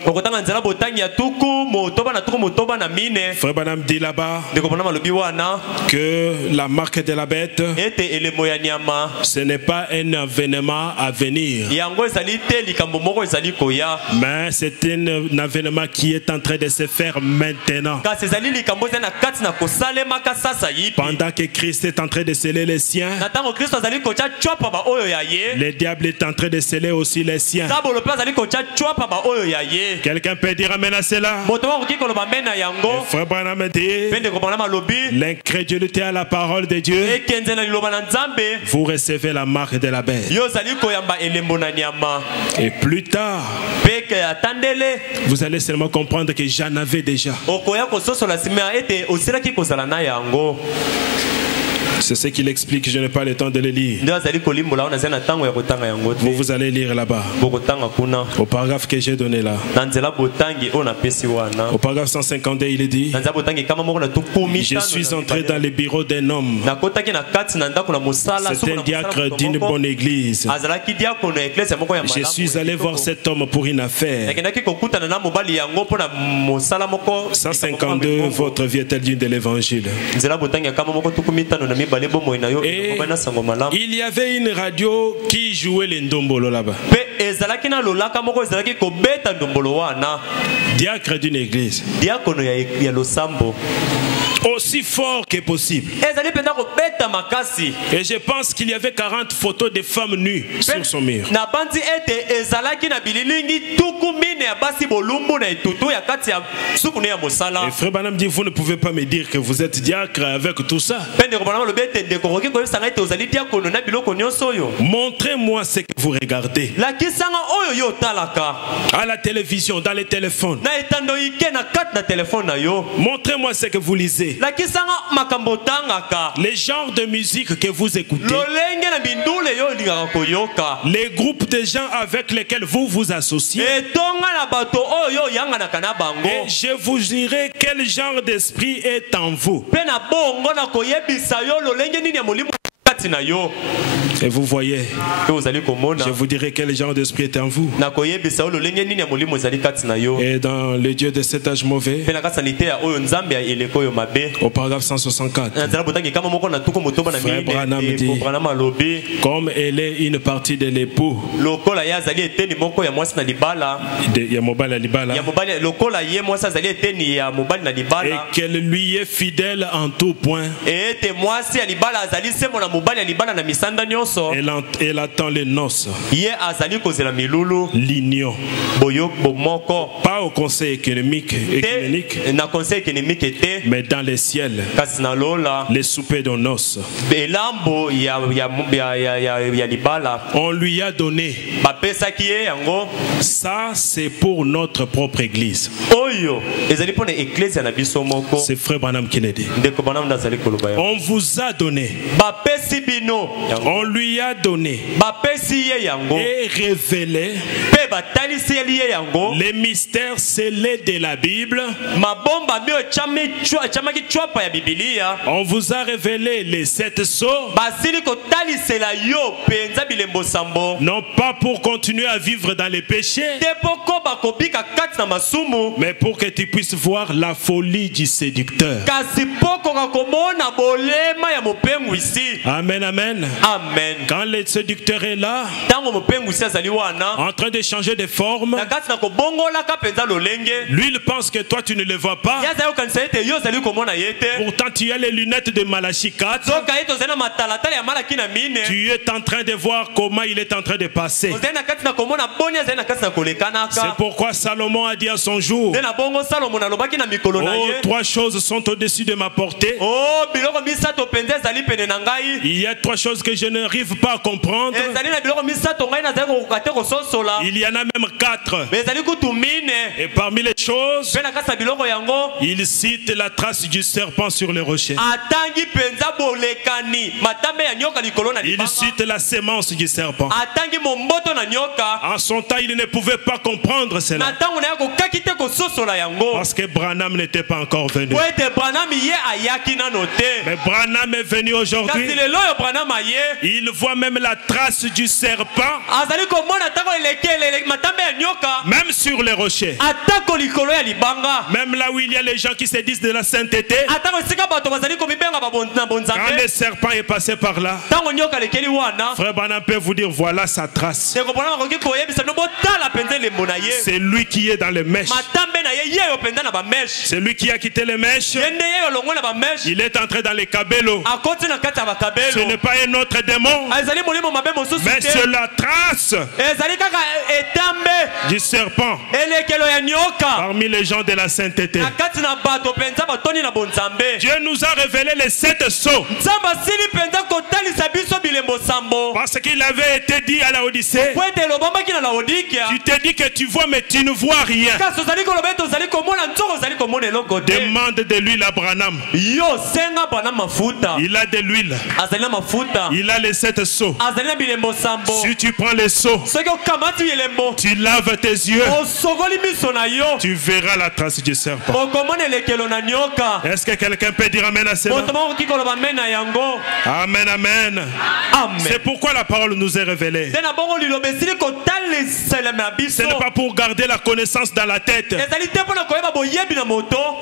Frère Branham dit là-bas que la marque de la bête, ce n'est pas un avènement à venir, mais c'est un avènement qui est en train de se faire maintenant. Pendant que Christ est en train de sceller les siens, le diable est en train de sceller aussi les siens. Quelqu'un peut dire amen à cela? Frère Branham dit, l'incrédulité à la parole de Dieu, vous recevez la marque de la bête. Et plus tard, vous allez seulement comprendre que j'en avais déjà. C'est ce qu'il explique, je n'ai pas le temps de le lire. Vous allez lire là-bas, au paragraphe que j'ai donné là. Au paragraphe 152, il est dit, je suis entré dans le bureau d'un homme. C'est un diacre d'une bonne église. Je suis allé voir cet homme pour une affaire. 152, votre vie est-elle digne de l'évangile? Et il y avait une radio qui jouait les ndombolo là-bas. Diacre d'une église. Aussi fort que possible. Et je pense qu'il y avait 40 photos de femmes nues sur son mur. Et Frère Branham dit, vous ne pouvez pas me dire que vous êtes diacre avec tout ça. Montrez-moi ce que vous regardez. À la télévision, dans les téléphones. Montrez-moi ce que vous lisez. Les genres de musique que vous écoutez. Les groupes de gens avec lesquels vous vous associez. Et je vous dirai quel genre d'esprit est en vous. Et vous voyez, je vous dirai quel genre d'esprit est en vous. Et dans le Dieu de cet âge mauvais, au paragraphe 164, Frère Branham dit, comme elle est une partie de l'époux, et qu'elle lui est fidèle en tout point, elle attend les noces, l'union, pas au conseil économique, mais dans les ciels, les soupers de noces. On lui a donné. Ça, c'est pour notre propre église. C'est Frère Branham qui l'a dit. On vous a donné. On lui a donné et révélé les mystères scellés de la Bible. On vous a révélé les 7 sceaux, non pas pour continuer à vivre dans les péchés, mais pour que tu puisses voir la folie du séducteur. Amen, amen. Amen. Quand le séducteur est là, en train de changer de forme, lui il pense que toi tu ne le vois pas. Pourtant tu as les lunettes de Malachie 4. Tu es en train de voir comment il est en train de passer. C'est pourquoi Salomon a dit à son jour, oh, 3 choses sont au-dessus de ma portée. Il y a 3 choses que je n'arrive pas à comprendre. Il y en a même 4. Et parmi les choses, il cite la trace du serpent sur le rocher. Il cite la sémence du serpent. En son temps, il ne pouvait pas comprendre cela, parce que Branham n'était pas encore venu. Mais Branham est venu aujourd'hui. Il voit même la trace du serpent, même sur les rochers, même là où il y a les gens qui se disent de la sainteté. Quand le serpent est passé par là, Frère Branham peut vous dire, voilà sa trace. C'est lui qui est dans les mèches. C'est lui qui a quitté les mèches. Il est entré dans les cabellos. Ce n'est pas un autre démon, mais c'est la trace du serpent parmi les gens de la sainteté. Dieu nous a révélé les 7 sceaux, parce qu'il avait été dit à la Odyssée, tu te dis que tu vois mais tu ne vois rien. Demande de l'huile à Branham. Il a de l'huile. Il a les 7 sceaux. Si tu prends les seaux, tu laves tes yeux, tu verras la trace du serpent. Est-ce que quelqu'un peut dire amen à cela? Amen, amen. C'est pourquoi la parole nous est révélée. Ce n'est pas pour garder la connaissance dans la tête.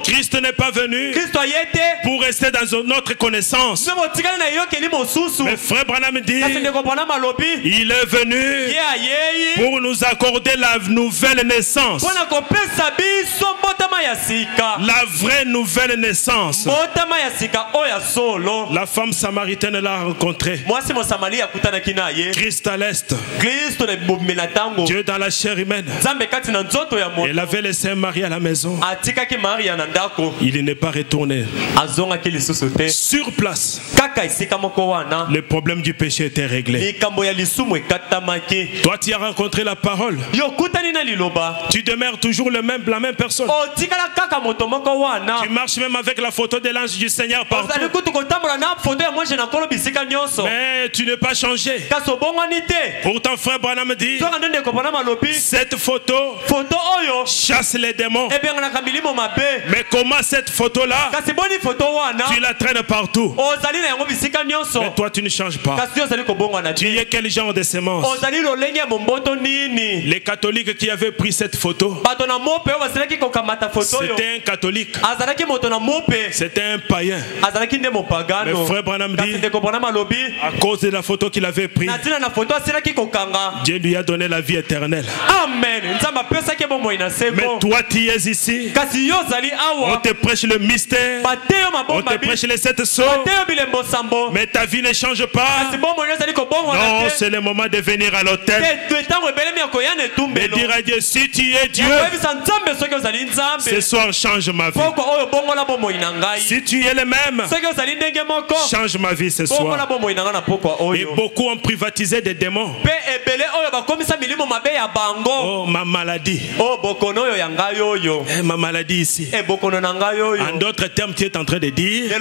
Christ n'est pas venu pour rester dans notre connaissance. Mais Frère Branham dit, il est venu pour nous accorder la la nouvelle naissance. La vraie nouvelle naissance. La femme samaritaine l'a rencontré. Christ à l'est. Dieu dans la chair humaine. Elle avait laissé Marie à la maison. Il n'est pas retourné. Sur place, le problème du péché était réglé. Toi, tu as rencontré la parole. Tu demeures toujours la même personne. Tu marches même avec la photo de l'ange du Seigneur partout. Mais tu n'es pas changé. Pourtant, frère Branham dit, cette photo chasse les démons. Mais comment cette photo-là, tu la traînes partout. Mais toi, tu ne changes pas. Tu es quel genre de sémence? Les catholiques qui avaient pris cette photo, c'était un catholique. C'était un païen. Mais frère Branham dit, à cause de la photo qu'il avait prise, Dieu lui a donné la vie éternelle. Amen. Mais toi, tu es ici. On te prêche le mystère. On te prêche les 7 sceaux. Mais ta vie ne change pas. Non, c'est le moment de venir à l'autel et dire à Dieu, si tu es Dieu, ce soir change ma vie. Si tu es le même, change ma vie ce soir. Et beaucoup ont privatisé des démons. Oh, ma maladie. Ma maladie ici. En d'autres termes, tu es en train de dire,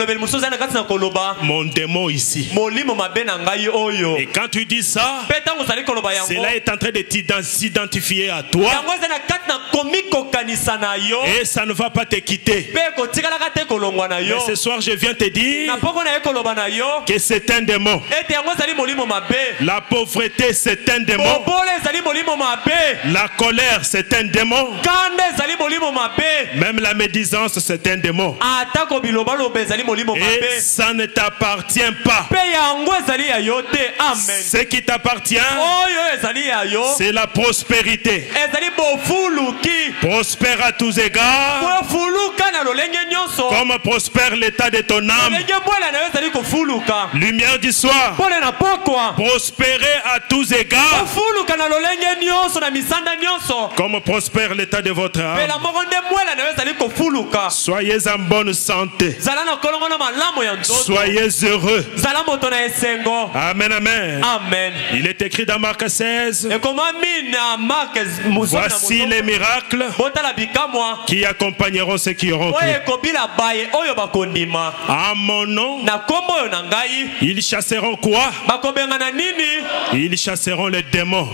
mon démon ici. Et quand tu dis ça, cela est en train de s'identifier à toi. Et ça ne va pas te quitter. Mais ce soir, je viens te dire que c'est un démon. La pauvreté, c'est un démon. La colère, c'est un démon. Même la médisance, c'est un démon. Et ça ne t'appartient pas. Ce qui t'appartient, c'est la prospérité. Prospère à tous égards, comme prospère l'état de ton âme. Lumière du soir, prospérer à tous égards, comme prospère l'état de votre âme. Soyez en bonne santé. Soyez heureux. Amen, amen. Amen. Il est écrit dans Marc 16. Voici les miracles qui accompagneront ceux qui auront cru. À mon nom, ils chasseront quoi? Ils chasseront les démons.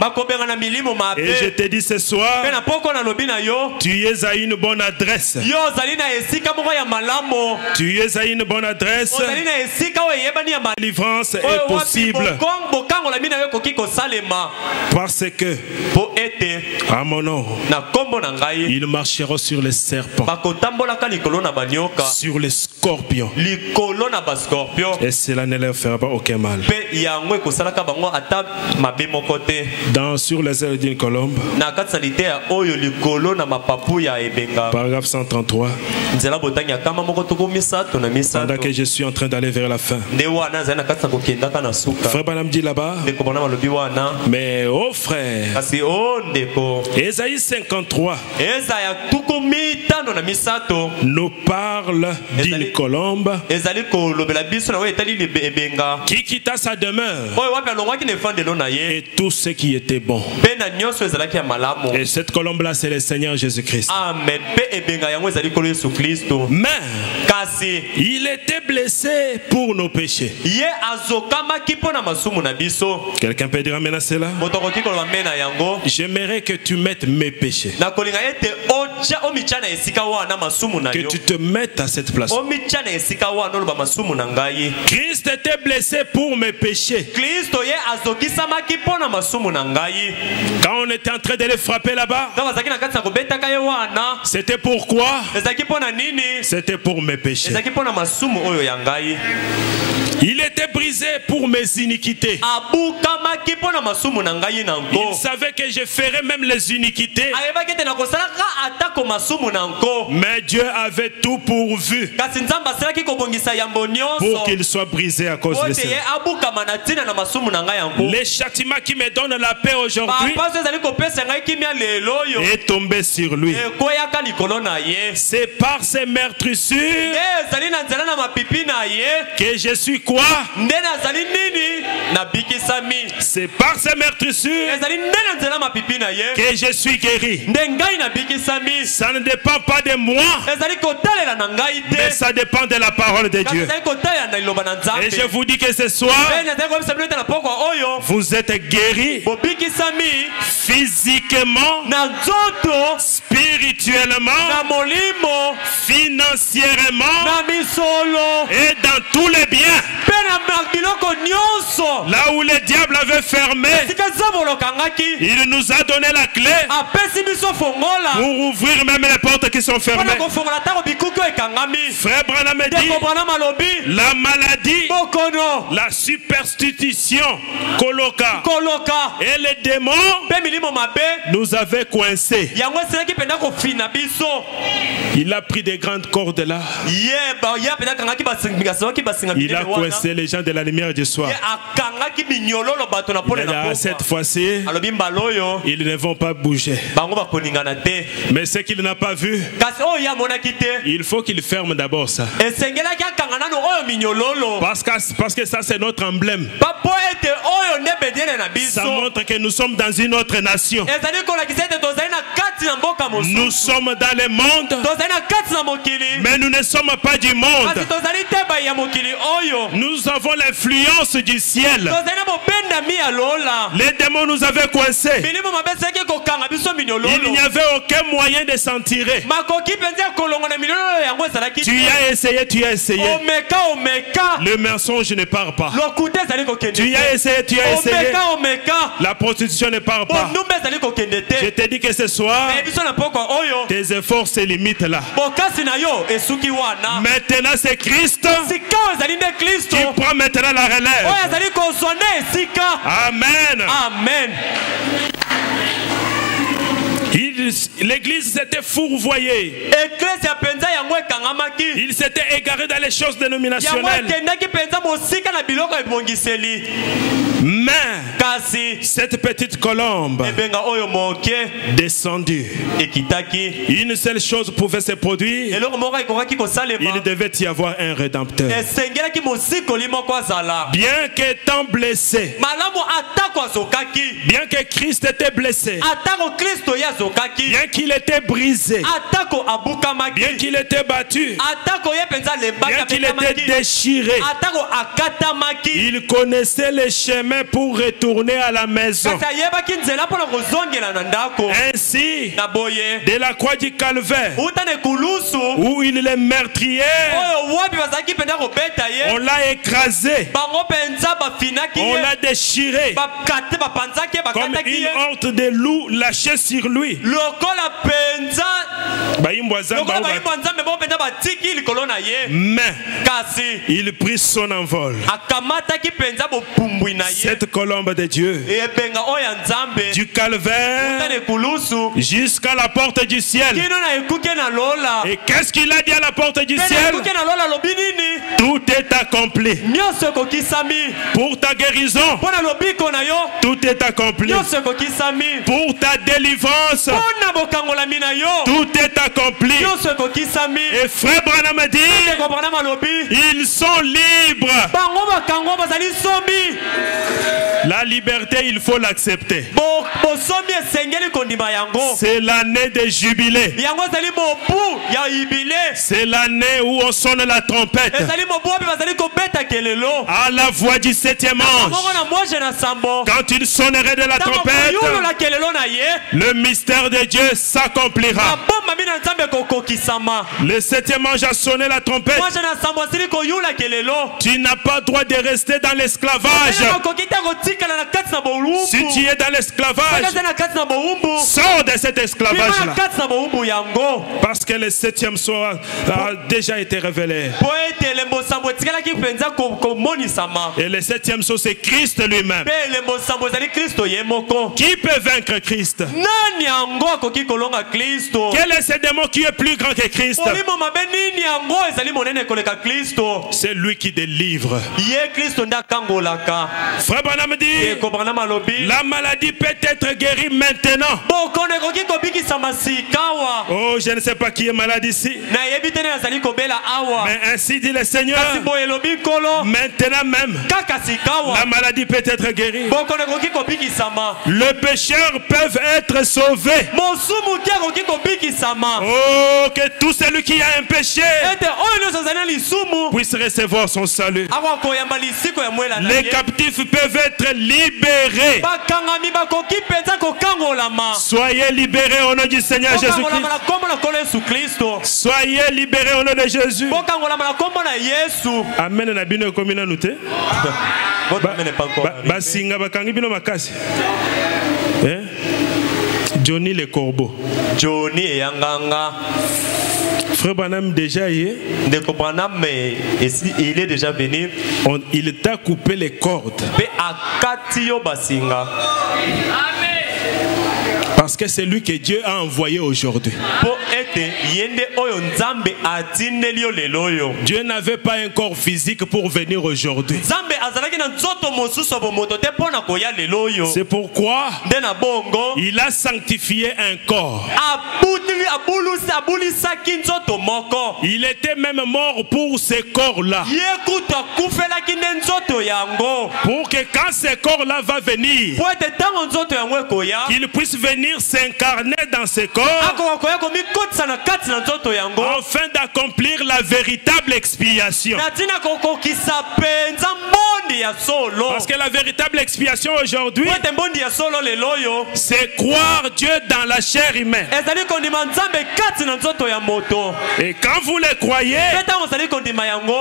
Et je te dis ce soir, tu es à une bonne adresse. Tu es à une bonne adresse. La délivrance est possible. Parce que à mon nom, ils marcheront sur les serpents, sur les scorpions, et cela ne leur fera pas aucun mal. Sur les ailes d'une colombe, paragraphe 133. Pendant que je suis en train d'aller vers la fin, frère Branham dit là-bas, mais oh frère, Ésaïe 53 nous parle d'une colombe qui quitta sa demeure et tout ce qui était bon. Et cette colombe-là, c'est le Seigneur Jésus-Christ. Mais il était blessé pour nos péchés. Quelqu'un peut dire amen à cela? J'aimerais que tu mettes mes péchés, que tu te mettes à cette place. Christ était blessé pour mes péchés. Quand on était en train de les frapper là-bas, c'était pourquoi? C'était pour mes péchés. Il était brisé pour mes iniquités. Il savait que je ferais même les iniquités. Mais Dieu avait tout pourvu pour qu'il soit brisé à cause de cela. Les châtiments qui me donnent la paix aujourd'hui est tombé sur lui. C'est par ces meurtrissures que je suis quoi? C'est par ces meurtrissures que je suis guéri. Ça ne dépend pas de moi, mais ça dépend de la parole de Dieu. Et je vous dis que ce soir, vous êtes guéris physiquement, spirituellement, financièrement et dans tous les biens. Là où le diable avait fermé, il nous a donné la clé pour ouvrir même les portes qui sont fermées. Frère Branham dit, la maladie, la superstition, coloca et les démons nous avaient coincés. Il a pris des grandes cordes là. Il a coincé les gens de la lumière du soir. Cette fois-ci, ils ne vont pas bouger. Mais ce qu'il n'a pas vu, il faut qu'il ferme d'abord ça. Parce que ça c'est notre emblème. Ça montre que nous sommes dans une autre nation. Nous sommes dans le monde, mais nous ne sommes pas du monde. Nous avons l'influence du ciel. Les démons nous avaient coincés. Il n'y avait aucun moyen de s'en tirer. Tu as essayé, tu as essayé. Le mensonge ne part pas. Tu as essayé, tu as essayé. La prostitution ne part pas. Je te dis que ce soir, tes efforts se limitent là. Maintenant c'est Christ qui prend maintenant la relève. Amen. Amen. L'église s'était fourvoyée. Il s'était égaré dans les choses dénominationnelles. Mais cette petite colombe descendue, une seule chose pouvait se produire. Il devait y avoir un rédempteur. Bien qu'étant blessé, bien que Christ était blessé, bien qu'il était brisé, bien qu'il était battu, bien qu'il était déchiré, il connaissait les chemins pour retourner à la maison. Ainsi, de la croix du Calvaire, où il est meurtrier, on l'a écrasé, on l'a déchiré, comme une horde de loups lâchés sur lui. Mais il prit son envol. Cette colombe de Dieu, du Calvaire jusqu'à la porte du ciel. Et qu'est-ce qu'il a dit à la porte du ciel? Tout est accompli. Pour ta guérison, tout est accompli. Pour ta délivrance, tout est accompli. Et frère Branham dit, ils sont libres. La liberté, il faut l'accepter. C'est l'année de jubilé. C'est l'année où on sonne la trompette. À la voix du 7e ange, quand il sonnerait de la trompette, le mystère de Dieu s'accomplira. Le septième ange a sonné la trompette. Tu n'as pas droit de rester dans l'esclavage. Si tu es dans l'esclavage, sors de cet esclavage-là. Parce que le septième soir a déjà été révélé. Et le septième soir, c'est Christ lui-même. Qui peut vaincre Christ? Quel est ce démon qui est plus grand que Christ? C'est lui qui délivre. Frère Branham dit, la maladie peut être guérie maintenant. Oh, je ne sais pas qui est malade ici. Mais ainsi dit le Seigneur, maintenant même, la maladie peut être guérie. Les pécheurs peuvent être sauvés. Oh, que tout celui qui a un péché puisse recevoir son salut. Les captifs peuvent être libérés. Soyez libérés au nom du Seigneur Jésus-Christ. Soyez libérés au nom de Jésus. Amen. Nabino komina nute. Basinga bakangi bino makasi. Johnny le corbeau. Johnny et Yanganga. Frère Branham déjà y est. Il est déjà venu. Il t'a coupé les cordes. Parce que c'est lui que Dieu a envoyé aujourd'hui. Dieu n'avait pas un corps physique pour venir aujourd'hui. C'est pourquoi il a sanctifié un corps. Il était même mort pour ces corps-là. Pour que quand ces corps-là va venir, qu'il puisse venir s'incarner dans ces corps afin d'accomplir la véritable expiation. Parce que la véritable expiation aujourd'hui, c'est croire Dieu dans la chair humaine. Et quand vous le croyez,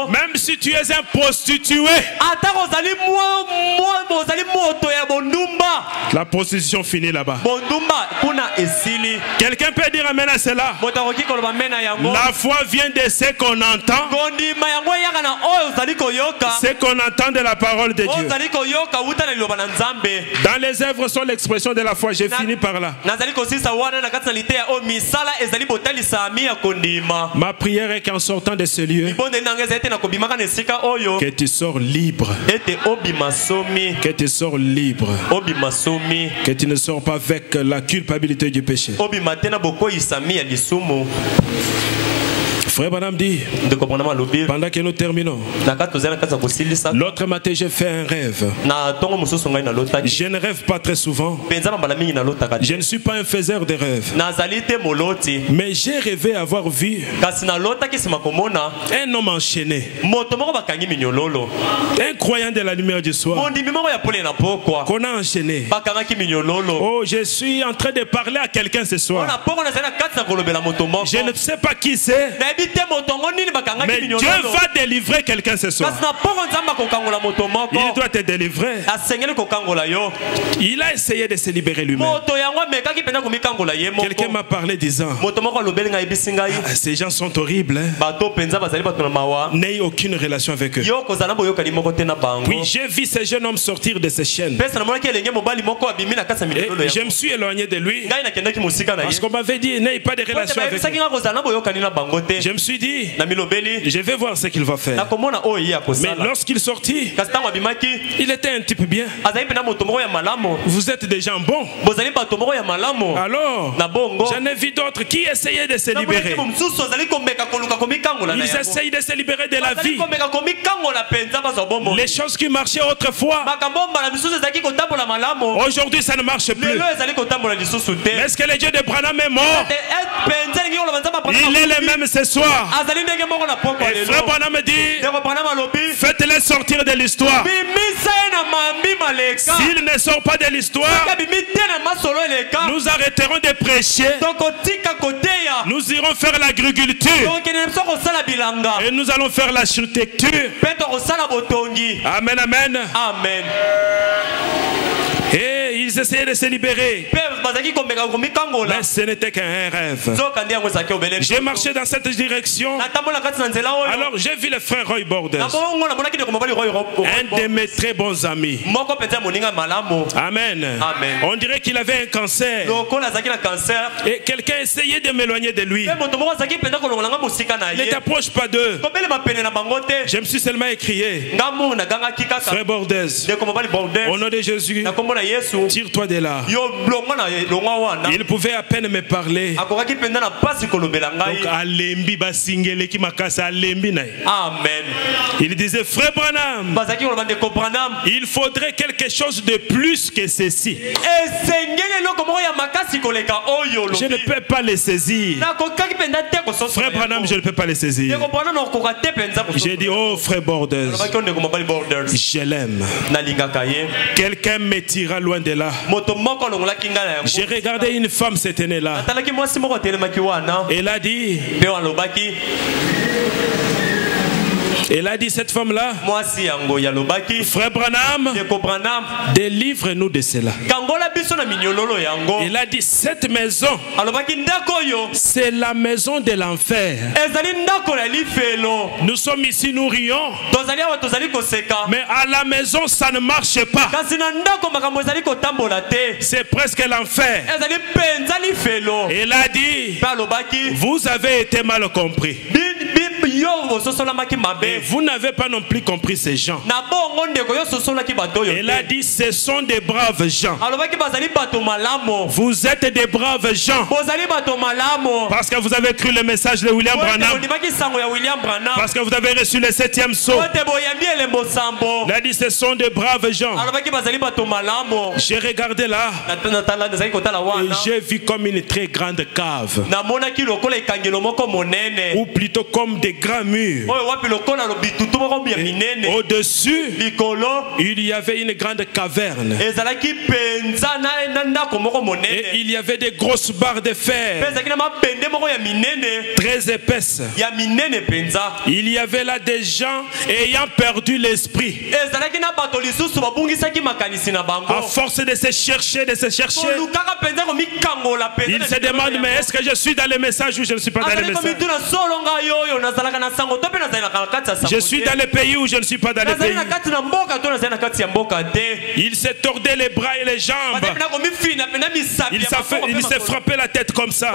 même si tu es un prostitué, la prostitution finit là-bas. Quelqu'un peut dire amen à cela. La foi vient de ce qu'on entend, ce qu'on entend de la parole de Dieu. Dans les œuvres sont l'expression de la foi. J'ai fini par là. Ma prière est qu'en sortant de ce lieu, que tu sors libre. Que tu sors libre. Que tu ne sors pas avec la culpabilité du péché. Frère Branham dit, pendant que nous terminons, l'autre matin j'ai fait un rêve. Je ne rêve pas très souvent. Je ne suis pas un faiseur de rêves. Mais j'ai rêvé avoir vu un homme enchaîné, un croyant de la lumière du soir, qu'on a enchaîné. Oh, je suis en train de parler à quelqu'un ce soir. Je ne sais pas qui c'est, mais Dieu va délivrer quelqu'un ce soir. Il doit te délivrer. Il a essayé de se libérer lui-même. Quelqu'un m'a parlé disant, ces gens sont horribles, n'ayez aucune relation avec eux. Puis j'ai vu ce jeune homme sortir de ses chaînes. Et je me suis éloigné de lui parce qu'on m'avait dit n'ayez pas de relation avec lui. Je me suis dit, je vais voir ce qu'il va faire. Mais lorsqu'il sortit, il était un type bien. Vous êtes des gens bons. Alors, j'en ai vu d'autres qui essayaient de se libérer. Ils essayent de se libérer de la vie. Les choses qui marchaient autrefois, aujourd'hui ça ne marche plus. Est-ce que le Dieu de Branham est mort? Il est le même ce soir. Et frère Branham dit, faites-les sortir de l'histoire. S'il ne sort pas de l'histoire, nous arrêterons de prêcher. Nous irons irons faire l'agriculture. Et nous allons faire l'architecture. Amen, amen. Amen. Et ils essayaient de se libérer. Mais ce n'était qu'un rêve. J'ai marché dans cette direction. Alors j'ai vu le frère Roy Borders, un de mes très bons amis. Amen. Amen. On dirait qu'il avait un cancer. Et quelqu'un essayait de m'éloigner de lui. Ne t'approche pas d'eux. Je me suis seulement écrié: frère Borders, au nom de Jésus, tire-toi de là. Il pouvait à peine me parler. Amen. Il disait: frère Branham, il faudrait quelque chose de plus que ceci. Je ne peux pas les saisir. Frère Branham, je ne peux pas les saisir. J'ai dit: oh frère Borders, je l'aime. Quelqu'un me tira loin de là. J'ai regardé une femme se tenir là. Elle a dit, cette femme-là: frère Branham, délivre-nous de cela. Elle a dit: cette maison, c'est la maison de l'enfer. Nous sommes ici, nous rions, mais à la maison ça ne marche pas. C'est presque l'enfer. Elle a dit: vous avez été mal compris. Et vous n'avez pas non plus compris ces gens. Elle a dit: ce sont des braves gens. Vous êtes des braves gens. Parce que vous avez cru le message de William Branham. Parce que vous avez reçu le 7e sceau. Elle a dit: ce sont des braves gens. J'ai regardé là et j'ai vu comme une très grande cave. Ou plutôt comme des grands murs. Au-dessus, il y avait une grande caverne. Et il y avait des grosses barres de fer très épaisses. Il y avait là des gens ayant perdu l'esprit. À force de se chercher, ils se demandent: mais est-ce que je suis dans le message ou je ne suis pas dans le message? Je suis dans le pays ou je ne suis pas dans le pays? Il s'est tordu les bras et les jambes. Il s'est frappé la tête comme ça.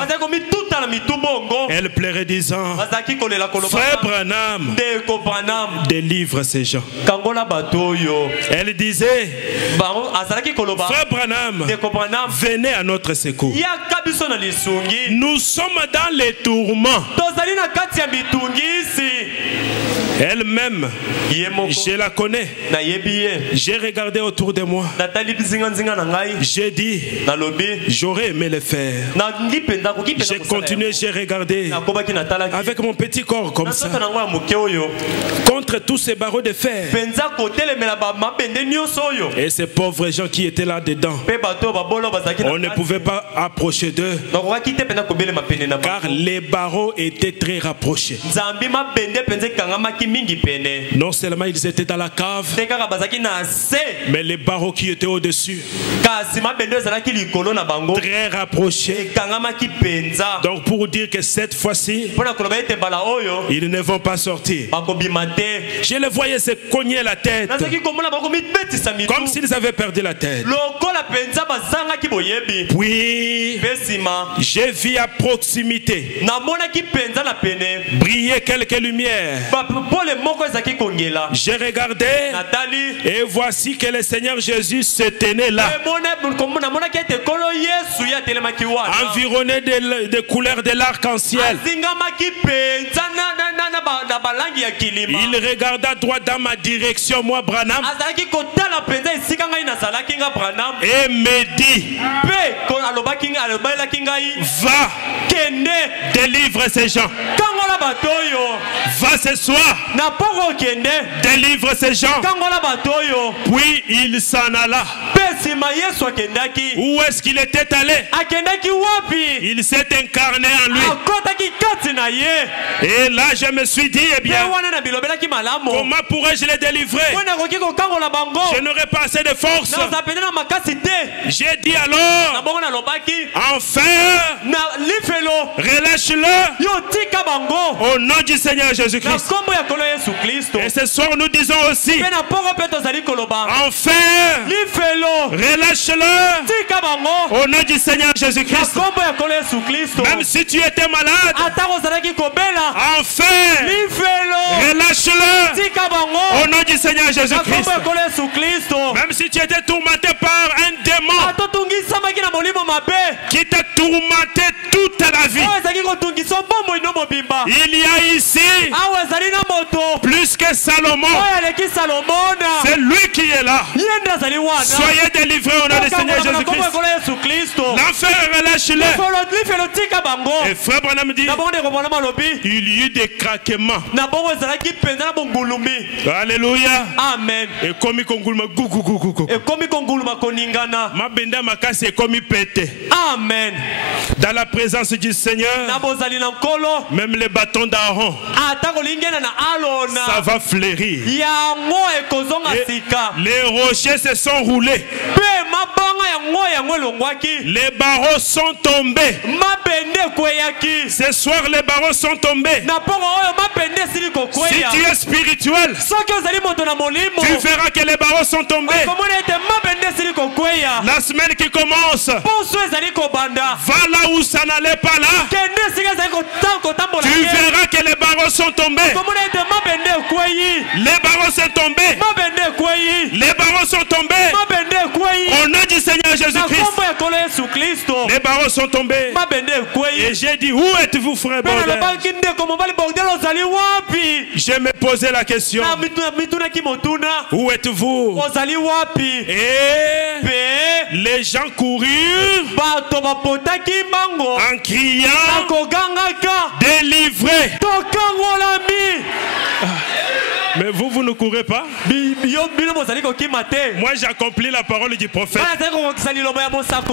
Elle pleurait disant: frère Branham, délivre ces gens. Elle disait: frère Branham, venez à notre secours. Nous sommes dans les tourments. Elle-même, je la connais. J'ai regardé autour de moi. J'ai dit: j'aurais aimé le faire. J'ai continué, j'ai regardé avec mon petit corps comme ça, contre tous ces barreaux de fer et ces pauvres gens qui étaient là-dedans. On ne pouvait pas approcher d'eux car les barreaux étaient très rapprochés. Non seulement ils étaient dans la cave, mais les barreaux qui étaient au-dessus, très rapprochés. Donc pour dire que cette fois-ci, ils ne vont pas sortir. Je les voyais se cogner la tête comme s'ils avaient perdu la tête. Puis j'ai vu à proximité briller quelques lumières. J'ai regardé et voici que le Seigneur Jésus se tenait là, environné des couleurs de l'arc-en-ciel. Il regarda droit dans ma direction, moi Branham, et me dit: va, délivre ces gens. Va ce soir. Délivre ces gens. Puis il s'en alla. Où est-ce qu'il était allé? Il s'est incarné en lui. Et là je me suis dit, eh bien, comment pourrais-je les délivrer? Je n'aurais pas assez de force. J'ai dit alors, enfin, relâche-le au nom du Seigneur Jésus-Christ. Et ce soir nous disons aussi, enfin, relâche-le au nom du Seigneur Jésus-Christ. Même si tu étais malade, enfin, relâche-le au nom du Seigneur Jésus-Christ. Même si tu étais tourmenté par un démon qui t'a tourmenté toute ta vie, il y a ici plus que Salomon. C'est lui qui est là. Soyez délivrés au nom du Seigneur Jésus-Christ. L'enfer, relâche-le. Et frère Branham dit, il y eut des craquements. Alléluia. Amen. Et comme konguluma gugu. Et comme konguluma koningana. Ma benda makasi et comme pété. Amen. Dans la présence du Seigneur, même les bâtons d'Aaron, ça va fleurir. Et les rochers se sont roulés. Les barreaux sont tombés. Ce soir, les barreaux sont tombés. Si tu es spirituel, tu verras que les barreaux sont tombés. La semaine qui commence, va là où ça n'allait pas là. Tu verras que les barreaux sont tombés. Les barreaux sont tombés. Les barreaux sont tombés. Au nom du Seigneur Jésus-Christ. Les barreaux sont tombés. Et j'ai dit, où êtes-vous, frère Bordel? Je me posais la question. Où êtes-vous? Et les gens coururent en criant, délivrez. Mais vous ne courez pas? Moi j'accomplis la parole du prophète.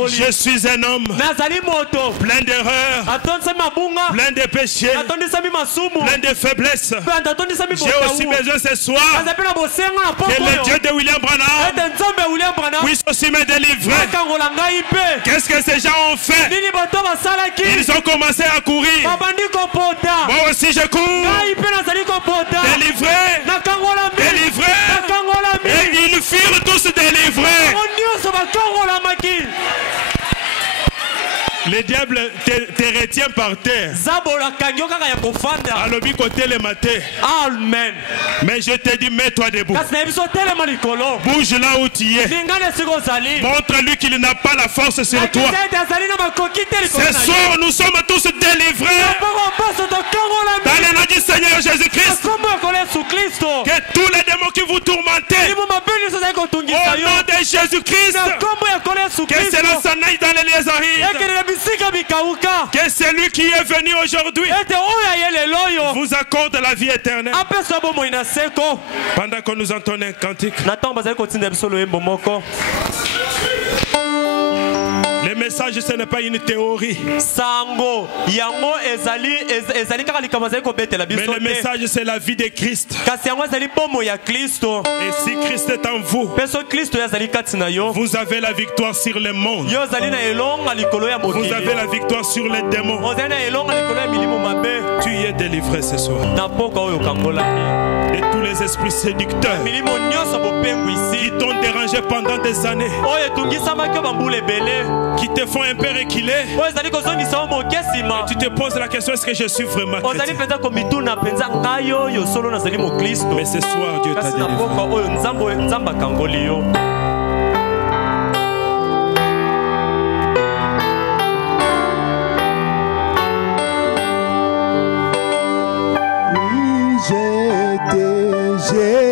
Je suis un homme plein d'erreurs, plein de péchés, plein de faiblesses. J'ai aussi besoin ce soir que le Dieu de William Branham puisse aussi me délivrer. Qu'est-ce que ces gens ont fait? Ils ont commencé à courir. Moi aussi je cours. Délivré. Délivrés. Et ils furent tous délivrés. Le diable te retient par terre. Alors, côté le matin. Amen. Mais je te dis, mets-toi debout. Bouge là où tu es. Montre-lui qu'il n'a pas la force sur toi. Ce soir, nous sommes tous délivrés. Dans le nom du Seigneur Jésus-Christ. Que tous les démons qui vous tourmentez, au nom de Jésus-Christ, que cela s'en aille dans les lieux arides. Que celui qui est venu aujourd'hui vous accorde la vie éternelle. Pendant que nous entendons un cantique, le message, ce n'est pas une théorie. Mais le message, c'est la vie de Christ. Et si Christ est en vous, vous avez la victoire sur le monde. Vous avez la victoire sur les démons. Tu y es délivré ce soir de tous les esprits séducteurs qui t'ont dérangé pendant des années, qui te font un peu reculer. Et tu te poses la question, est-ce que je suis vraiment chrétien? Mais ce soir, Dieu t'a délivré. J'ai